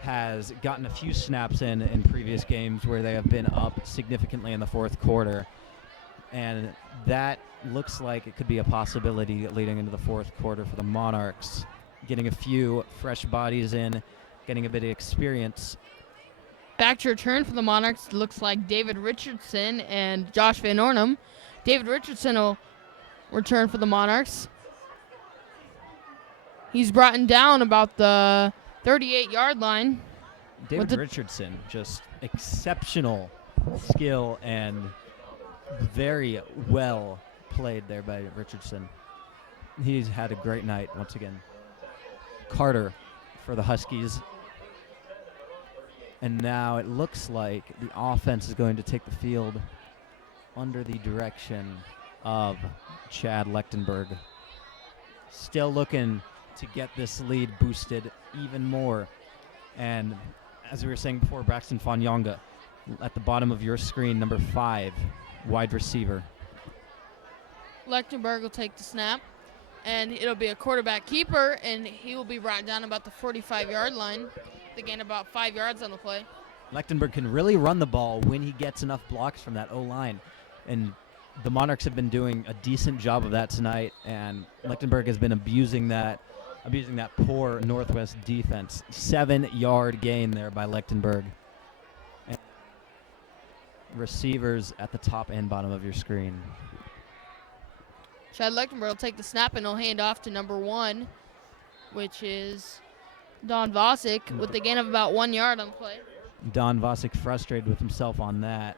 has gotten a few snaps in previous games where they have been up significantly in the fourth quarter. And that looks like it could be a possibility leading into the fourth quarter for the Monarchs. Getting a few fresh bodies in, getting a bit of experience. Back to return for the Monarchs, looks like David Richardson and Josh Van Ornum. David Richardson will return for the Monarchs. He's brought down about the 38-yard line. David Richardson, just exceptional skill and very well played there by Richardson. He's had a great night once again. Carter for the Huskies. And now it looks like the offense is going to take the field under the direction of Chad Lechtenberg. Still looking to get this lead boosted even more. And as we were saying before, Braxton Fanyonga at the bottom of your screen, number 5, wide receiver. Lechtenberg will take the snap, and it'll be a quarterback keeper, and he will be brought down about the 45-yard line. They gain about 5 yards on the play. Lechtenberg can really run the ball when he gets enough blocks from that O-line. And the Monarchs have been doing a decent job of that tonight, and Lechtenberg has been abusing that poor Northwest defense. 7-yard gain there by Lechtenberg. And receivers at the top and bottom of your screen. Chad Lechtenberg will take the snap, and he'll hand off to number 1, which is Don Vosick, with the gain of about 1 yard on the play. Don Vosick frustrated with himself on that.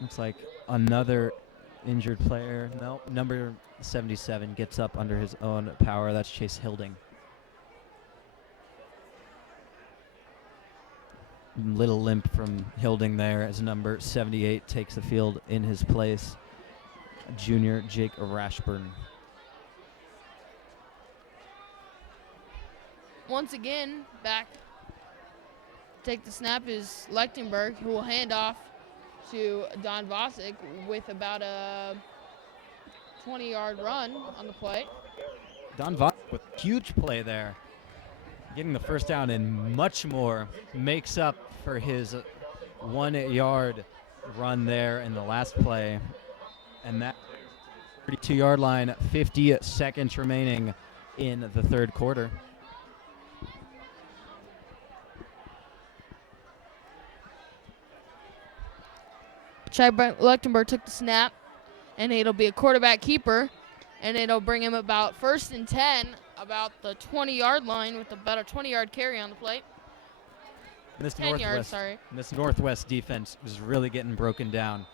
Looks like another injured player. Nope, number 77 gets up under his own power. That's Chase Hilding. Little limp from Hilding there as number 78 takes the field in his place. Junior Jake Rashburn. Once again, back take the snap is Lechtenberg, who will hand off to Don Vosick with about a 20-yard run on the play. Don Vosick with huge play there. Getting the first down and much more. Makes up for his 1 yard run there in the last play. And that 32-yard line, 50 seconds remaining in the third quarter. Chad Lechtenberg took the snap, and it'll be a quarterback keeper, and it'll bring him about 1st and 10, about the 20-yard line with about a 20-yard carry on the play. This 10 yards, sorry. This Northwest defense is really getting broken down.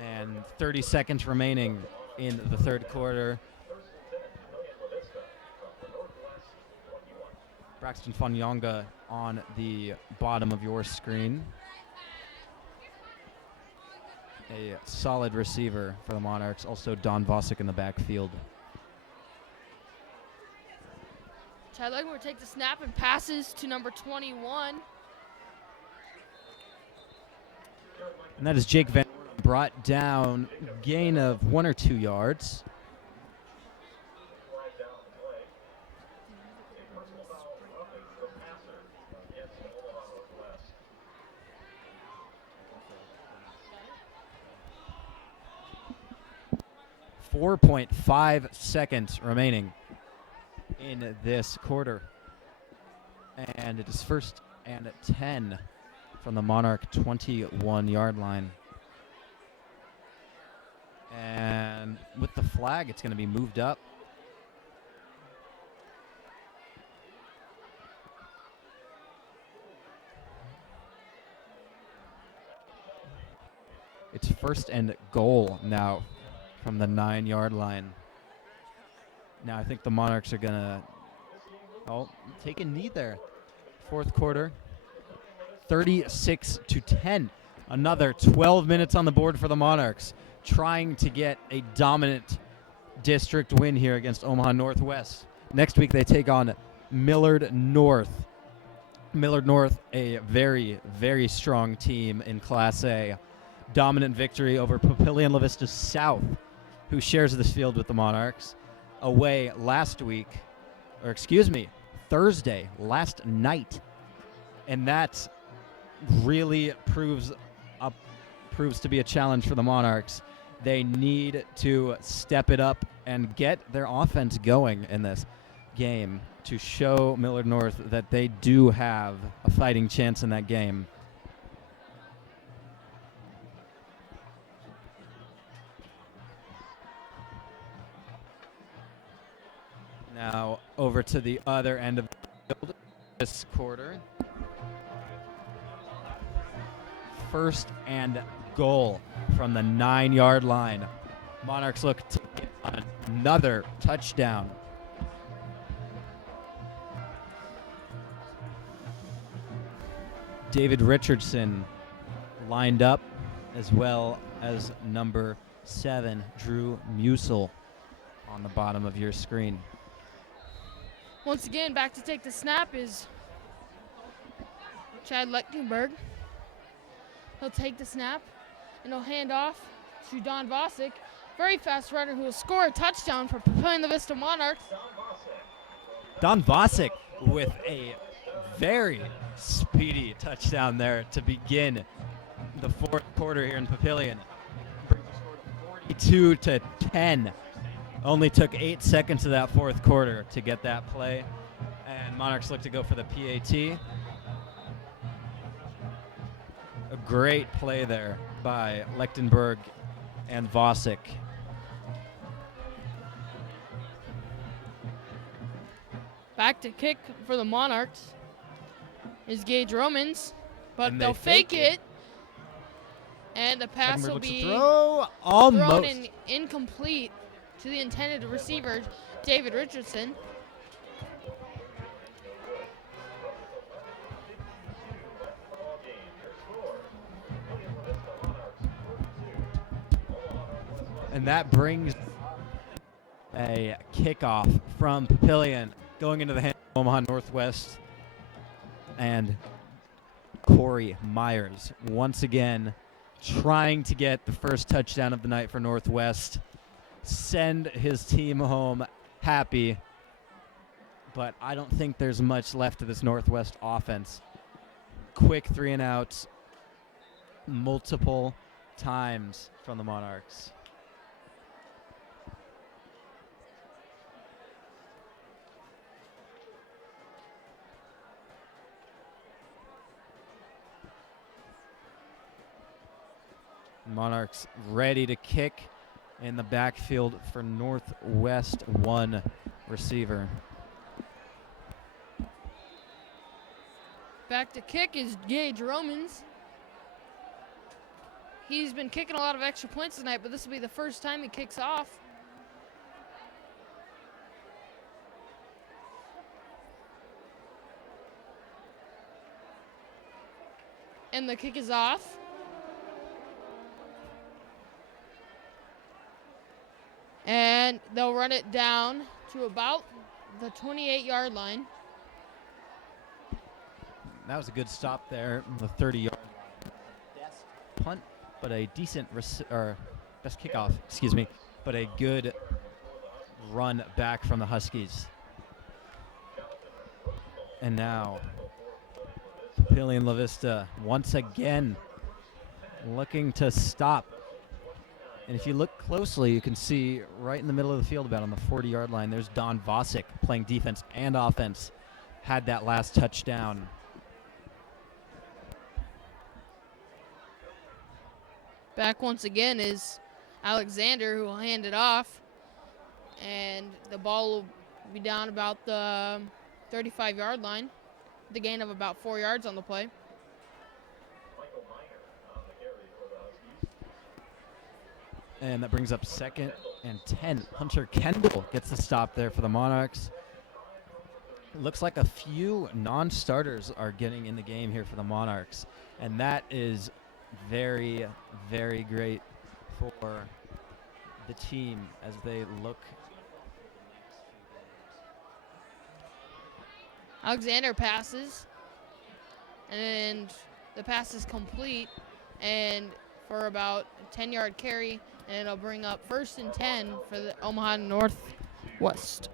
And 30 seconds remaining in the third quarter. Braxton Fanyonga on the bottom of your screen. A solid receiver for the Monarchs. Also Don Vosick in the backfield. Chad Lechtenberg takes the snap and passes to number 21. And that is Jake Van brought down, gain of 1 or 2 yards. .5 seconds remaining in this quarter. And it is 1st and 10 from the Monarch 21-yard line. And with the flag, it's going to be moved up. It's first and goal now from the 9-yard line. Now I think the Monarchs are going to take a knee there. Fourth quarter, 36-10. Another 12 minutes on the board for the Monarchs, trying to get a dominant district win here against Omaha Northwest. Next week they take on Millard North. Millard North, a very, very strong team in Class A. Dominant victory over Papillion La Vista South, who shares this field with the Monarchs. Away Thursday, last night. And that really proves to be a challenge for the Monarchs. They need to step it up and get their offense going in this game to show Millard North that they do have a fighting chance in that game. Now over to the other end of the field this quarter. First and goal from the 9-yard line. Monarchs look to get another touchdown. David Richardson lined up, as well as number 7, Drew Musel, on the bottom of your screen. Once again, back to take the snap is Chad Lechtenberg. He'll take the snap, and he'll hand off to Don Vosick, very fast runner who will score a touchdown for Papillion La Vista Monarchs. Don Vosick with a very speedy touchdown there to begin the fourth quarter here in Papillion. 42-10. Only took 8 seconds of that fourth quarter to get that play, and Monarchs look to go for the PAT. A great play there by Lechtenberg and Vosick. Back to kick for the Monarchs is Gage Romans, but And they'll fake it. And the pass Lechtenberg will looks to be throw thrown almost. in incomplete to the intended receiver, David Richardson. And that brings a kickoff from Papillion going into the hand of Omaha Northwest. And Corey Myers once again trying to get the first touchdown of the night for Northwest. Send his team home happy. But I don't think there's much left of this Northwest offense. Quick 3 and outs multiple times from the Monarchs. Monarchs ready to kick in the backfield for Northwest, 1 receiver. Back to kick is Gage Romans. He's been kicking a lot of extra points tonight, but this will be the first time he kicks off. And the kick is off. And they'll run it down to about the 28-yard line. That was a good stop there, the 30-yard line. Best punt, but a decent best kickoff, but a good run back from the Huskies. And now Papillion La Vista once again looking to stop. And if you look closely, you can see right in the middle of the field, about on the 40-yard line, there's Don Vosick playing defense and offense. Had that last touchdown. Back once again is Alexander, who will hand it off. And the ball will be down about the 35-yard line. The gain of about 4 yards on the play. And that brings up 2nd and 10. Hunter Kendall gets the stop there for the Monarchs. Looks like a few non-starters are getting in the game here for the Monarchs. And that is very, very great for the team as they look. Alexander passes, and the pass is complete, and for about a 10-yard carry, and it'll bring up 1st and 10 for the Omaha Northwest.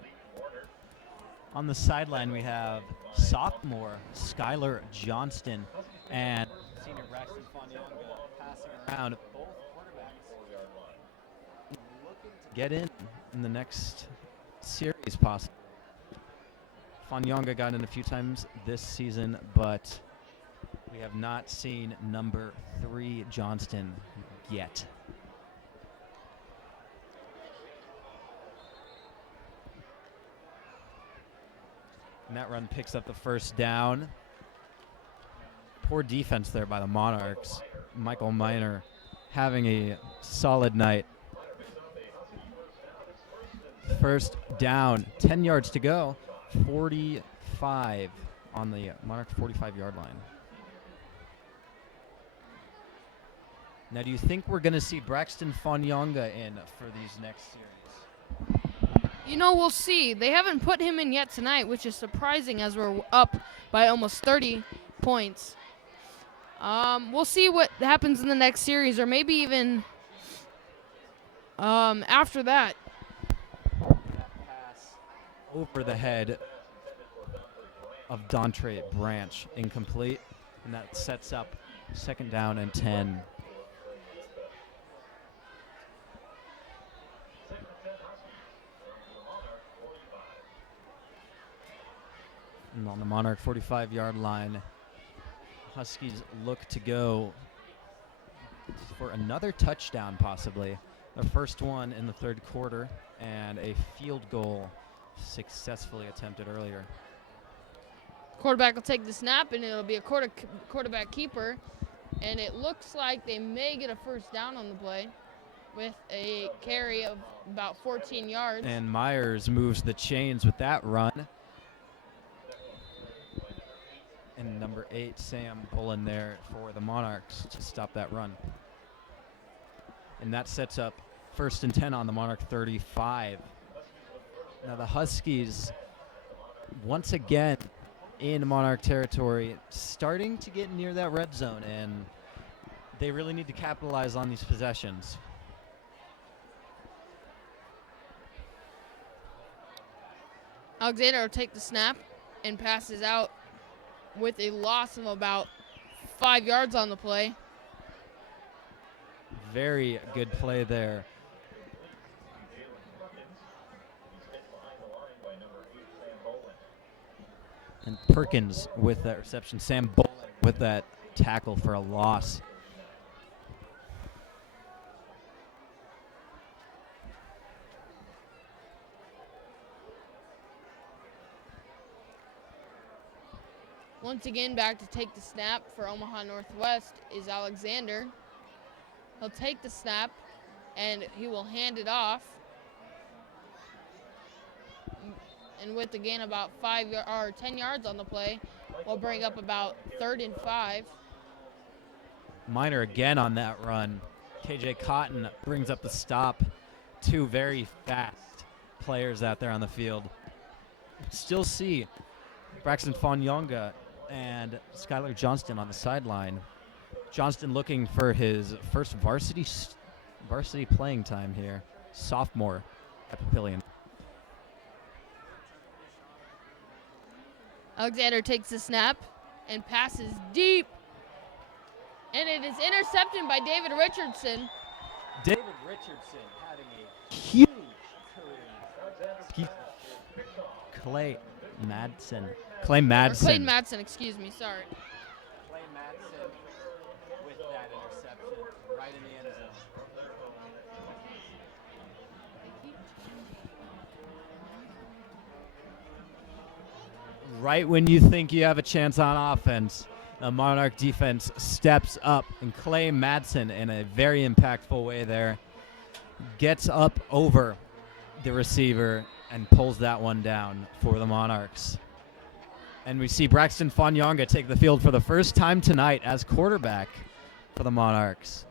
On the sideline, we have sophomore Skylar Johnston and senior Braxton Fanyonga passing around. Both quarterbacks looking to get in the next series possibly. Fanyonga got in a few times this season, but we have not seen number 3 Johnston yet. And that run picks up the 1st down. Poor defense there by the Monarchs. Michael Miner having a solid night. 1st down, 10 yards to go. 45 on the Monarch 45-yard line. Now, do you think we're going to see Braxton Fanyonga in for these next series? You know, we'll see. They haven't put him in yet tonight, which is surprising as we're up by almost 30 points. We'll see what happens in the next series, or maybe even after that. Over the head of Dontre Branch, incomplete, and that sets up 2nd down and 10. And on the Monarch 45-yard line, Huskies look to go for another touchdown possibly. Their first one in the 3rd quarter, and a field goal successfully attempted earlier. Quarterback will take the snap, and it'll be a quarterback keeper. And it looks like they may get a 1st down on the play with a carry of about 14 yards. And Myers moves the chains with that run. And number 8, Sam Bullen there for the Monarchs to stop that run. And that sets up 1st and 10 on the Monarch 35. Now the Huskies, once again in Monarch territory, starting to get near that red zone, and they really need to capitalize on these possessions. Alexander will take the snap and passes out with a loss of about 5 yards on the play. Very good play there. And Perkins with that reception. Sam Bullen with that tackle for a loss. Once again, back to take the snap for Omaha Northwest is Alexander. He'll take the snap, and he will hand it off. And with the gain about 10 yards on the play, we'll bring up about 3rd and 5. Miner again on that run. KJ Cotton brings up the stop. 2 very fast players out there on the field. Still see Braxton Fanyonga and Skylar Johnston on the sideline. Johnston looking for his first varsity playing time here. Sophomore at Papillion. Alexander takes the snap and passes deep. And it is intercepted by David Richardson. David Richardson having a huge career. Clay Madsen, excuse me, sorry. Clay Madsen with that interception right in the end zone. Right when you think you have a chance on offense, the Monarch defense steps up, and Clay Madsen in a very impactful way there gets up over the receiver and pulls that one down for the Monarchs. And we see Braxton Fanyonga take the field for the first time tonight as quarterback for the Monarchs.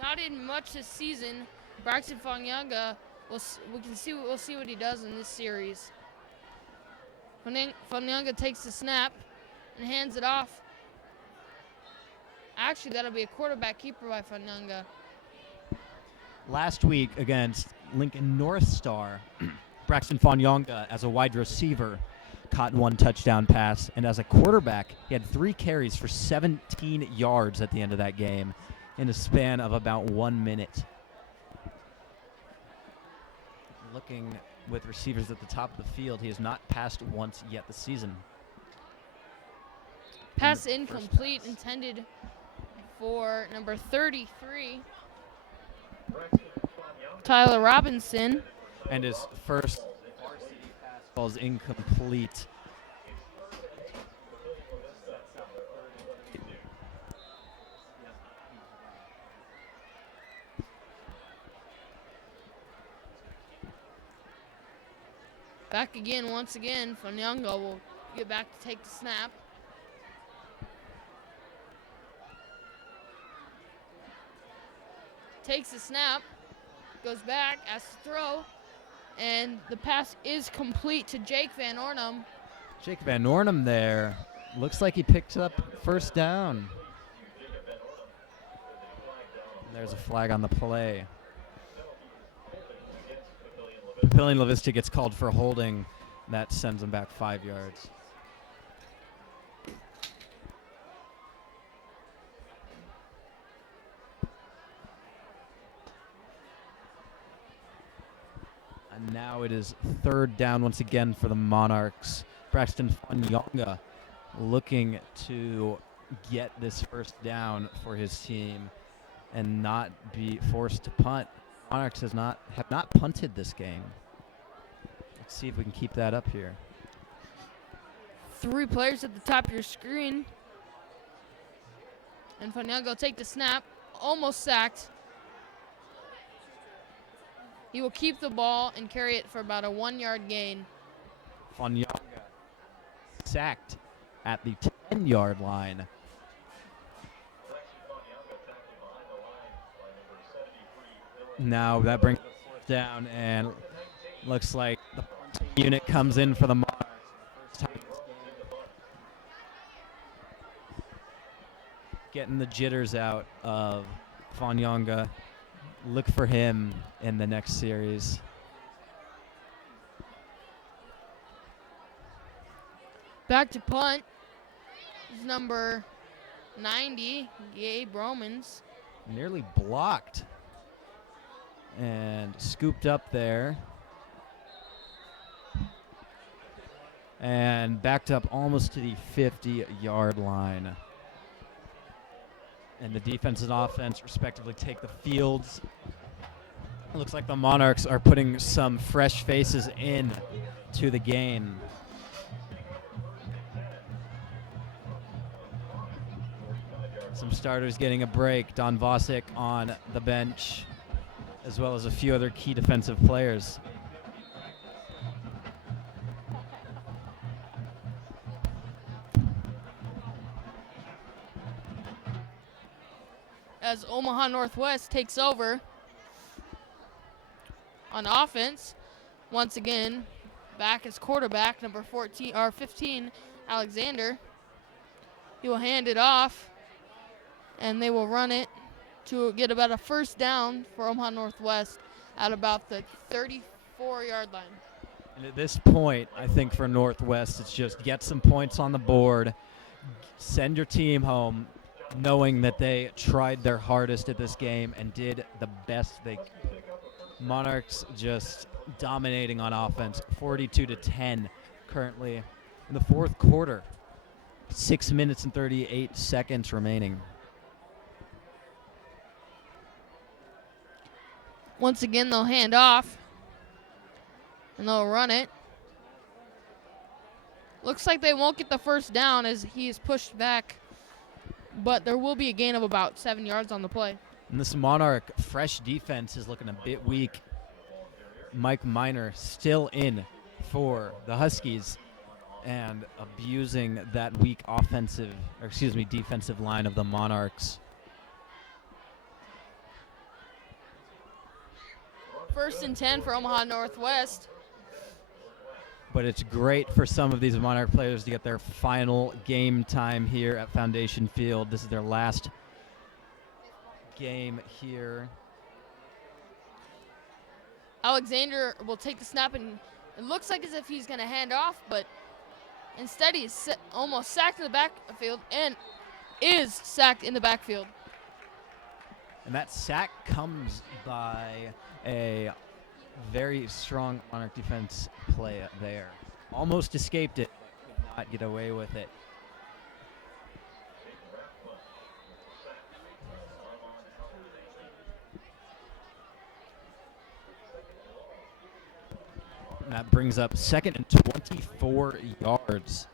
Not in much this season. Braxton Fanyonga, we'll see what he does in this series. Fanyonga takes the snap and hands it off. Actually, that'll be a quarterback keeper by Fanyonga. Last week against Lincoln North Star, Braxton Fanyonga as a wide receiver caught one touchdown pass, and as a quarterback, he had 3 carries for 17 yards at the end of that game in a span of about 1 minute. Looking with receivers at the top of the field, he has not passed once yet this season. Pass incomplete, intended for number 33, Tyler Robinson. And his first varsity pass falls incomplete. Back again, once again, Fanyonga will get back to take the snap. Takes the snap, goes back, asks to throw, and the pass is complete to Jake Van Ornum. Jake Van Ornum there. Looks like he picked up first down. And there's a flag on the play. Papillion La Vista gets called for holding. That sends him back 5 yards. And now it is third down once again for the Monarchs. Braxton Fanyonga looking to get this first down for his team and not be forced to punt. Monarchs have not punted this game. Let's see if we can keep that up here. 3 players at the top of your screen. And Fanyonga will take the snap, almost sacked. He will keep the ball and carry it for about a 1-yard gain. Fanyonga sacked at the 10-yard line. Now that brings the fourth down, and looks like the unit comes in for the Monarchs. First time this game. Getting the jitters out of Fanyonga. Look for him in the next series. Back to punt is number 90, Gabe Romans. Nearly blocked and scooped up there. And backed up almost to the 50-yard line. And the defense and offense respectively take the fields. It looks like the Monarchs are putting some fresh faces in to the game. Some starters getting a break. Don Vosick on the bench, as well as a few other key defensive players. As Omaha Northwest takes over on offense, once again, back as quarterback, number 15, Alexander. He will hand it off, and they will run it to get about a first down for Omaha Northwest at about the 34-yard line. And at this point, I think for Northwest, it's just get some points on the board, send your team home, knowing that they tried their hardest at this game and did the best they could. Monarchs just dominating on offense, 42-10 currently in the fourth quarter. 6 minutes and 38 seconds remaining. Once again, they'll hand off, and they'll run it. Looks like they won't get the first down as he is pushed back, but there will be a gain of about 7 yards on the play. And this Monarch fresh defense is looking a bit weak. Mike Miner still in for the Huskies and abusing that weak defensive line of the Monarchs. First and 10 for Omaha Northwest. But it's great for some of these Monarch players to get their final game time here at Foundation Field. This is their last game here. Alexander will take the snap, and it looks like as if he's going to hand off, but instead he's almost sacked in the backfield and is sacked in the backfield. And that sack comes by a very strong Monarch defense play there. Almost escaped it, but could not get away with it. And that brings up 2nd and 24 yards.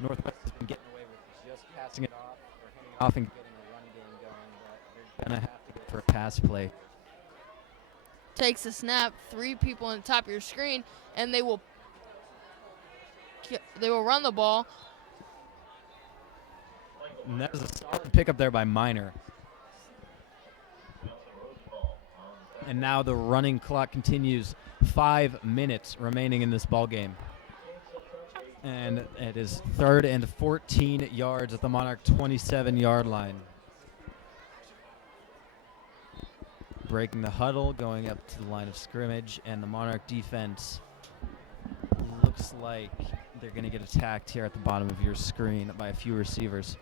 Northwest has been getting away with just passing it off or handing off and getting a run game going, but they're going to have to go for a pass play. Takes the snap, 3 people on the top of your screen, and they will run the ball. And that is a solid pickup there by Miner. And now the running clock continues. 5 minutes remaining in this ball game. And it is 3rd and 14 yards at the Monarch 27-yard line. Breaking the huddle, going up to the line of scrimmage, and the Monarch defense looks like they're going to get attacked here at the bottom of your screen by a few receivers.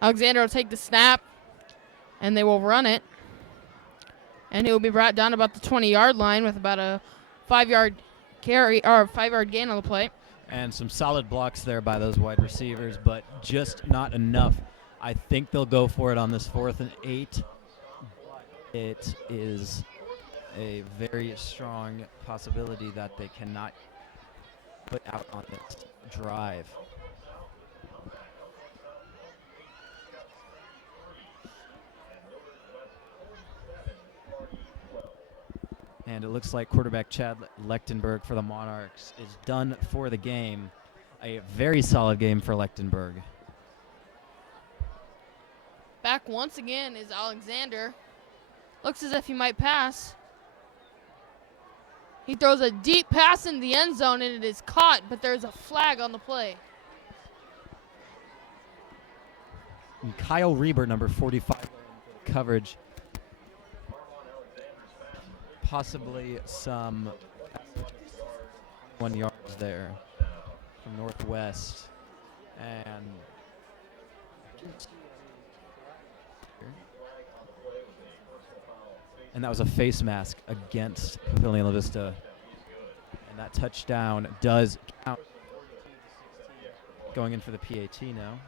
Alexander will take the snap, and they will run it. And he will be brought down about the 20-yard line with about a 5-yard carry or 5-yard gain on the play. And some solid blocks there by those wide receivers, but just not enough. I think they'll go for it on this 4th and 8. It is a very strong possibility that they cannot put out on this drive. And it looks like quarterback Chad Lechtenberg for the Monarchs is done for the game. A very solid game for Lechtenberg. Back once again is Alexander. Looks as if he might pass. He throws a deep pass in the end zone, and it is caught, but there's a flag on the play. And Kyle Reber, number 45, for the coverage. Possibly some 1 yards there from Northwest. And that was a face mask against Papillion La Vista. And that touchdown does count. Going in for the PAT now.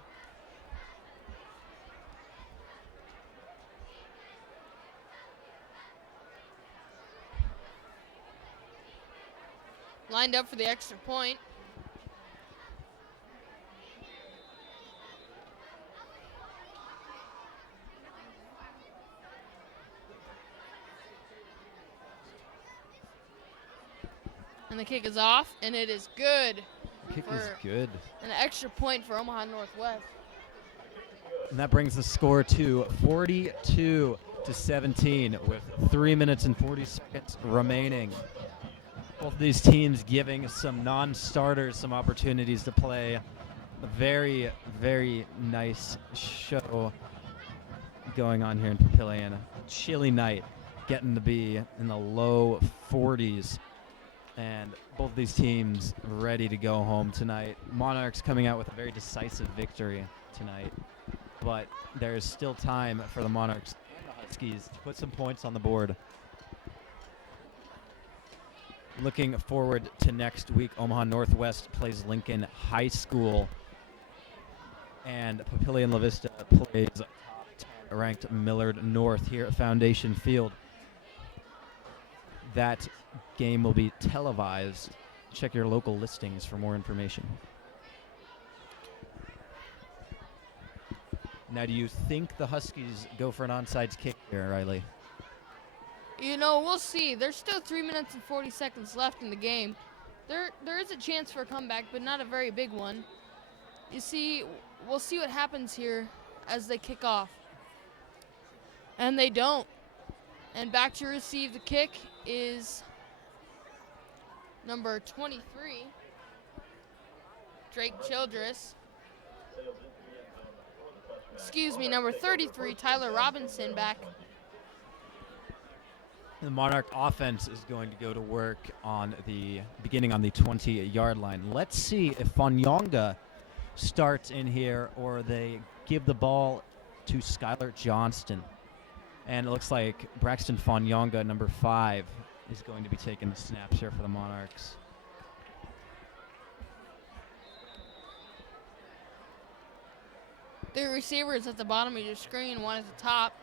Lined up for the extra point. And the kick is off, and it is good. Kick is good. An extra point for Omaha Northwest. And that brings the score to 42-17 with 3 minutes and 40 seconds remaining. Both these teams giving some non-starters some opportunities to play. A very, very nice show going on here in Papillion. Chilly night, getting to be in the low 40s. And both these teams ready to go home tonight. Monarchs coming out with a very decisive victory tonight. But there's still time for the Monarchs and the Huskies to put some points on the board. Looking forward to next week, Omaha Northwest plays Lincoln High School. And Papillion La Vista plays top-ranked Millard North here at Foundation Field. That game will be televised. Check your local listings for more information. Now, do you think the Huskies go for an onside kick here, Riley? You know, we'll see. There's still 3 minutes and 40 seconds left in the game. There is a chance for a comeback, but not a very big one. You see, we'll see what happens here as they kick off. And they don't. And back to receive the kick is number 23, Drake Childress. Excuse me, number 33, Tyler Robinson back. The Monarch offense is going to go to work beginning on the 20-yard line. Let's see if Fanyonga starts in here or they give the ball to Skylar Johnston. And it looks like Braxton Fanyonga, number 5, is going to be taking the snaps here for the Monarchs. The receivers at the bottom of your screen, one at the top.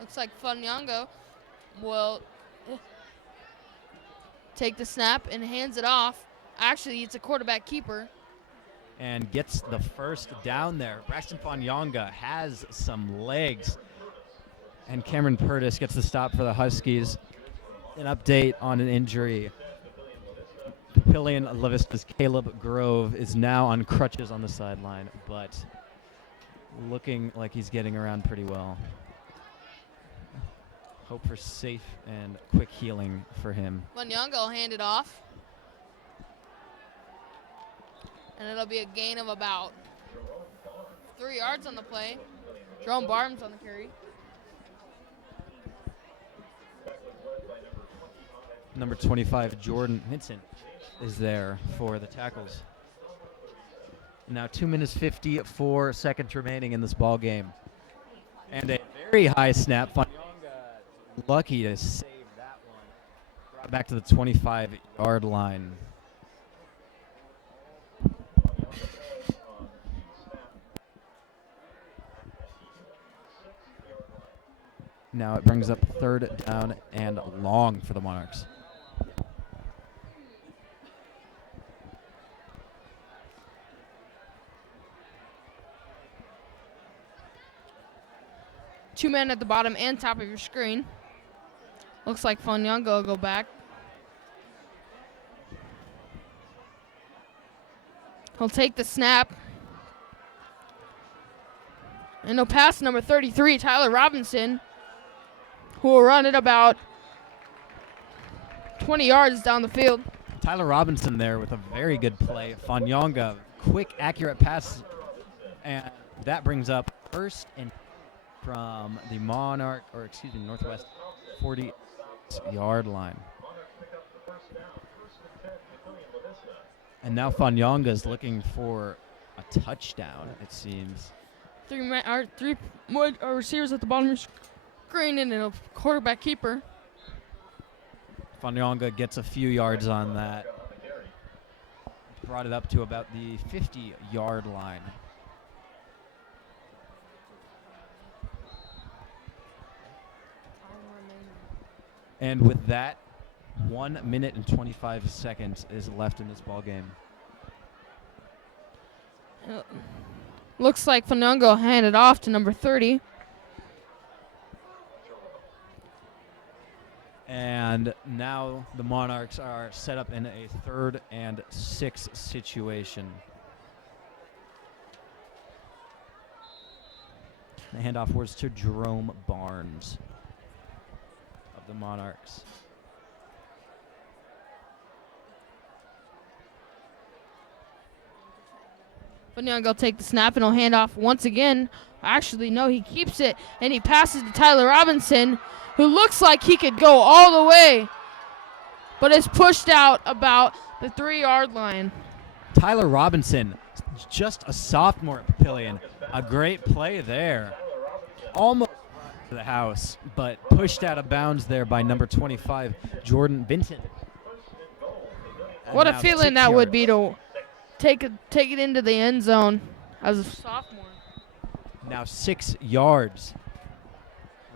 Looks like Fanyonga will take the snap and hands it off. Actually, it's a quarterback keeper. And gets the first down there. Braxton Fanyonga has some legs. And Cameron Purtis gets the stop for the Huskies. An update on an injury. Papillion La Vista's Caleb Grove is now on crutches on the sideline, but looking like he's getting around pretty well. Hope for safe and quick healing for him. Fanyonga will hand it off. And it'll be a gain of about 3 yards on the play. Jerome Barnes on the carry. Number 25, Jordan Vincent, is there for the tackles. Now 2 minutes 54 seconds remaining in this ball game. And a very high snap. Fanyonga lucky to save that one. Brought back to the 25-yard line. Now it brings up 3rd down and long for the Monarchs. Two men at the bottom and top of your screen. Looks like Fanyonga will go back. He'll take the snap. And he'll pass number 33, Tyler Robinson, who will run it about 20 yards down the field. Tyler Robinson there with a very good play. Fanyonga, quick, accurate pass. And that brings up 1st and from the Northwest 40-yard line. And now Fanyonga's looking for a touchdown, it seems. Three more receivers at the bottom of your screen and a quarterback keeper. Fanyonga gets a few yards on that. Brought it up to about the 50-yard line. And with that, 1 minute and 25 seconds is left in this ball game. Looks like Fanyonga will hand it off to number 30. And now the Monarchs are set up in a 3rd and 6 situation. The handoff was to Jerome Barnes of the Monarchs. Fanyonga will take the snap and he'll hand off once again. Actually, no, he keeps it and he passes to Tyler Robinson, who looks like he could go all the way, but is pushed out about the 3-yard line. Tyler Robinson, just a sophomore at Papillion. A great play there. Almost to the house, but pushed out of bounds there by number 25, Jordan Vinton. What a feeling that would be to take it into the end zone as a sophomore. Now 6 yards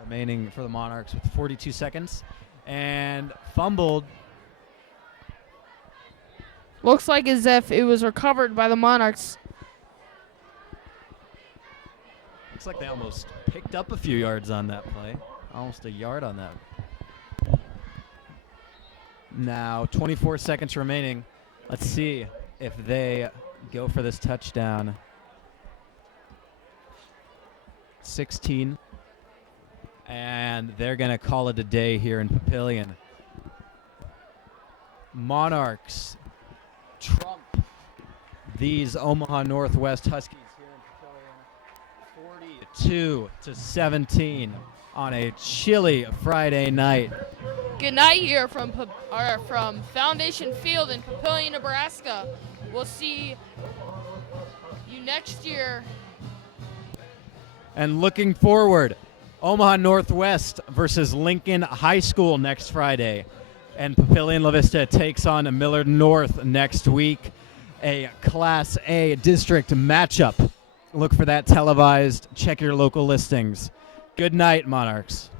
remaining for the Monarchs with 42 seconds. And fumbled. Looks like as if it was recovered by the Monarchs. Looks like they almost picked up a few yards on that play. Almost a yard on that. Now 24 seconds remaining. Let's see if they go for this touchdown. 16. And they're going to call it a day here in Papillion. Monarchs trump these Omaha Northwest Huskies here in Papillion 42-17 on a chilly Friday night. Good night here from Foundation Field in Papillion, Nebraska. We'll see you next year. And looking forward, Omaha Northwest versus Lincoln High School next Friday. And Papillion La Vista takes on Millard North next week. A Class A district matchup. Look for that televised. Check your local listings. Good night, Monarchs.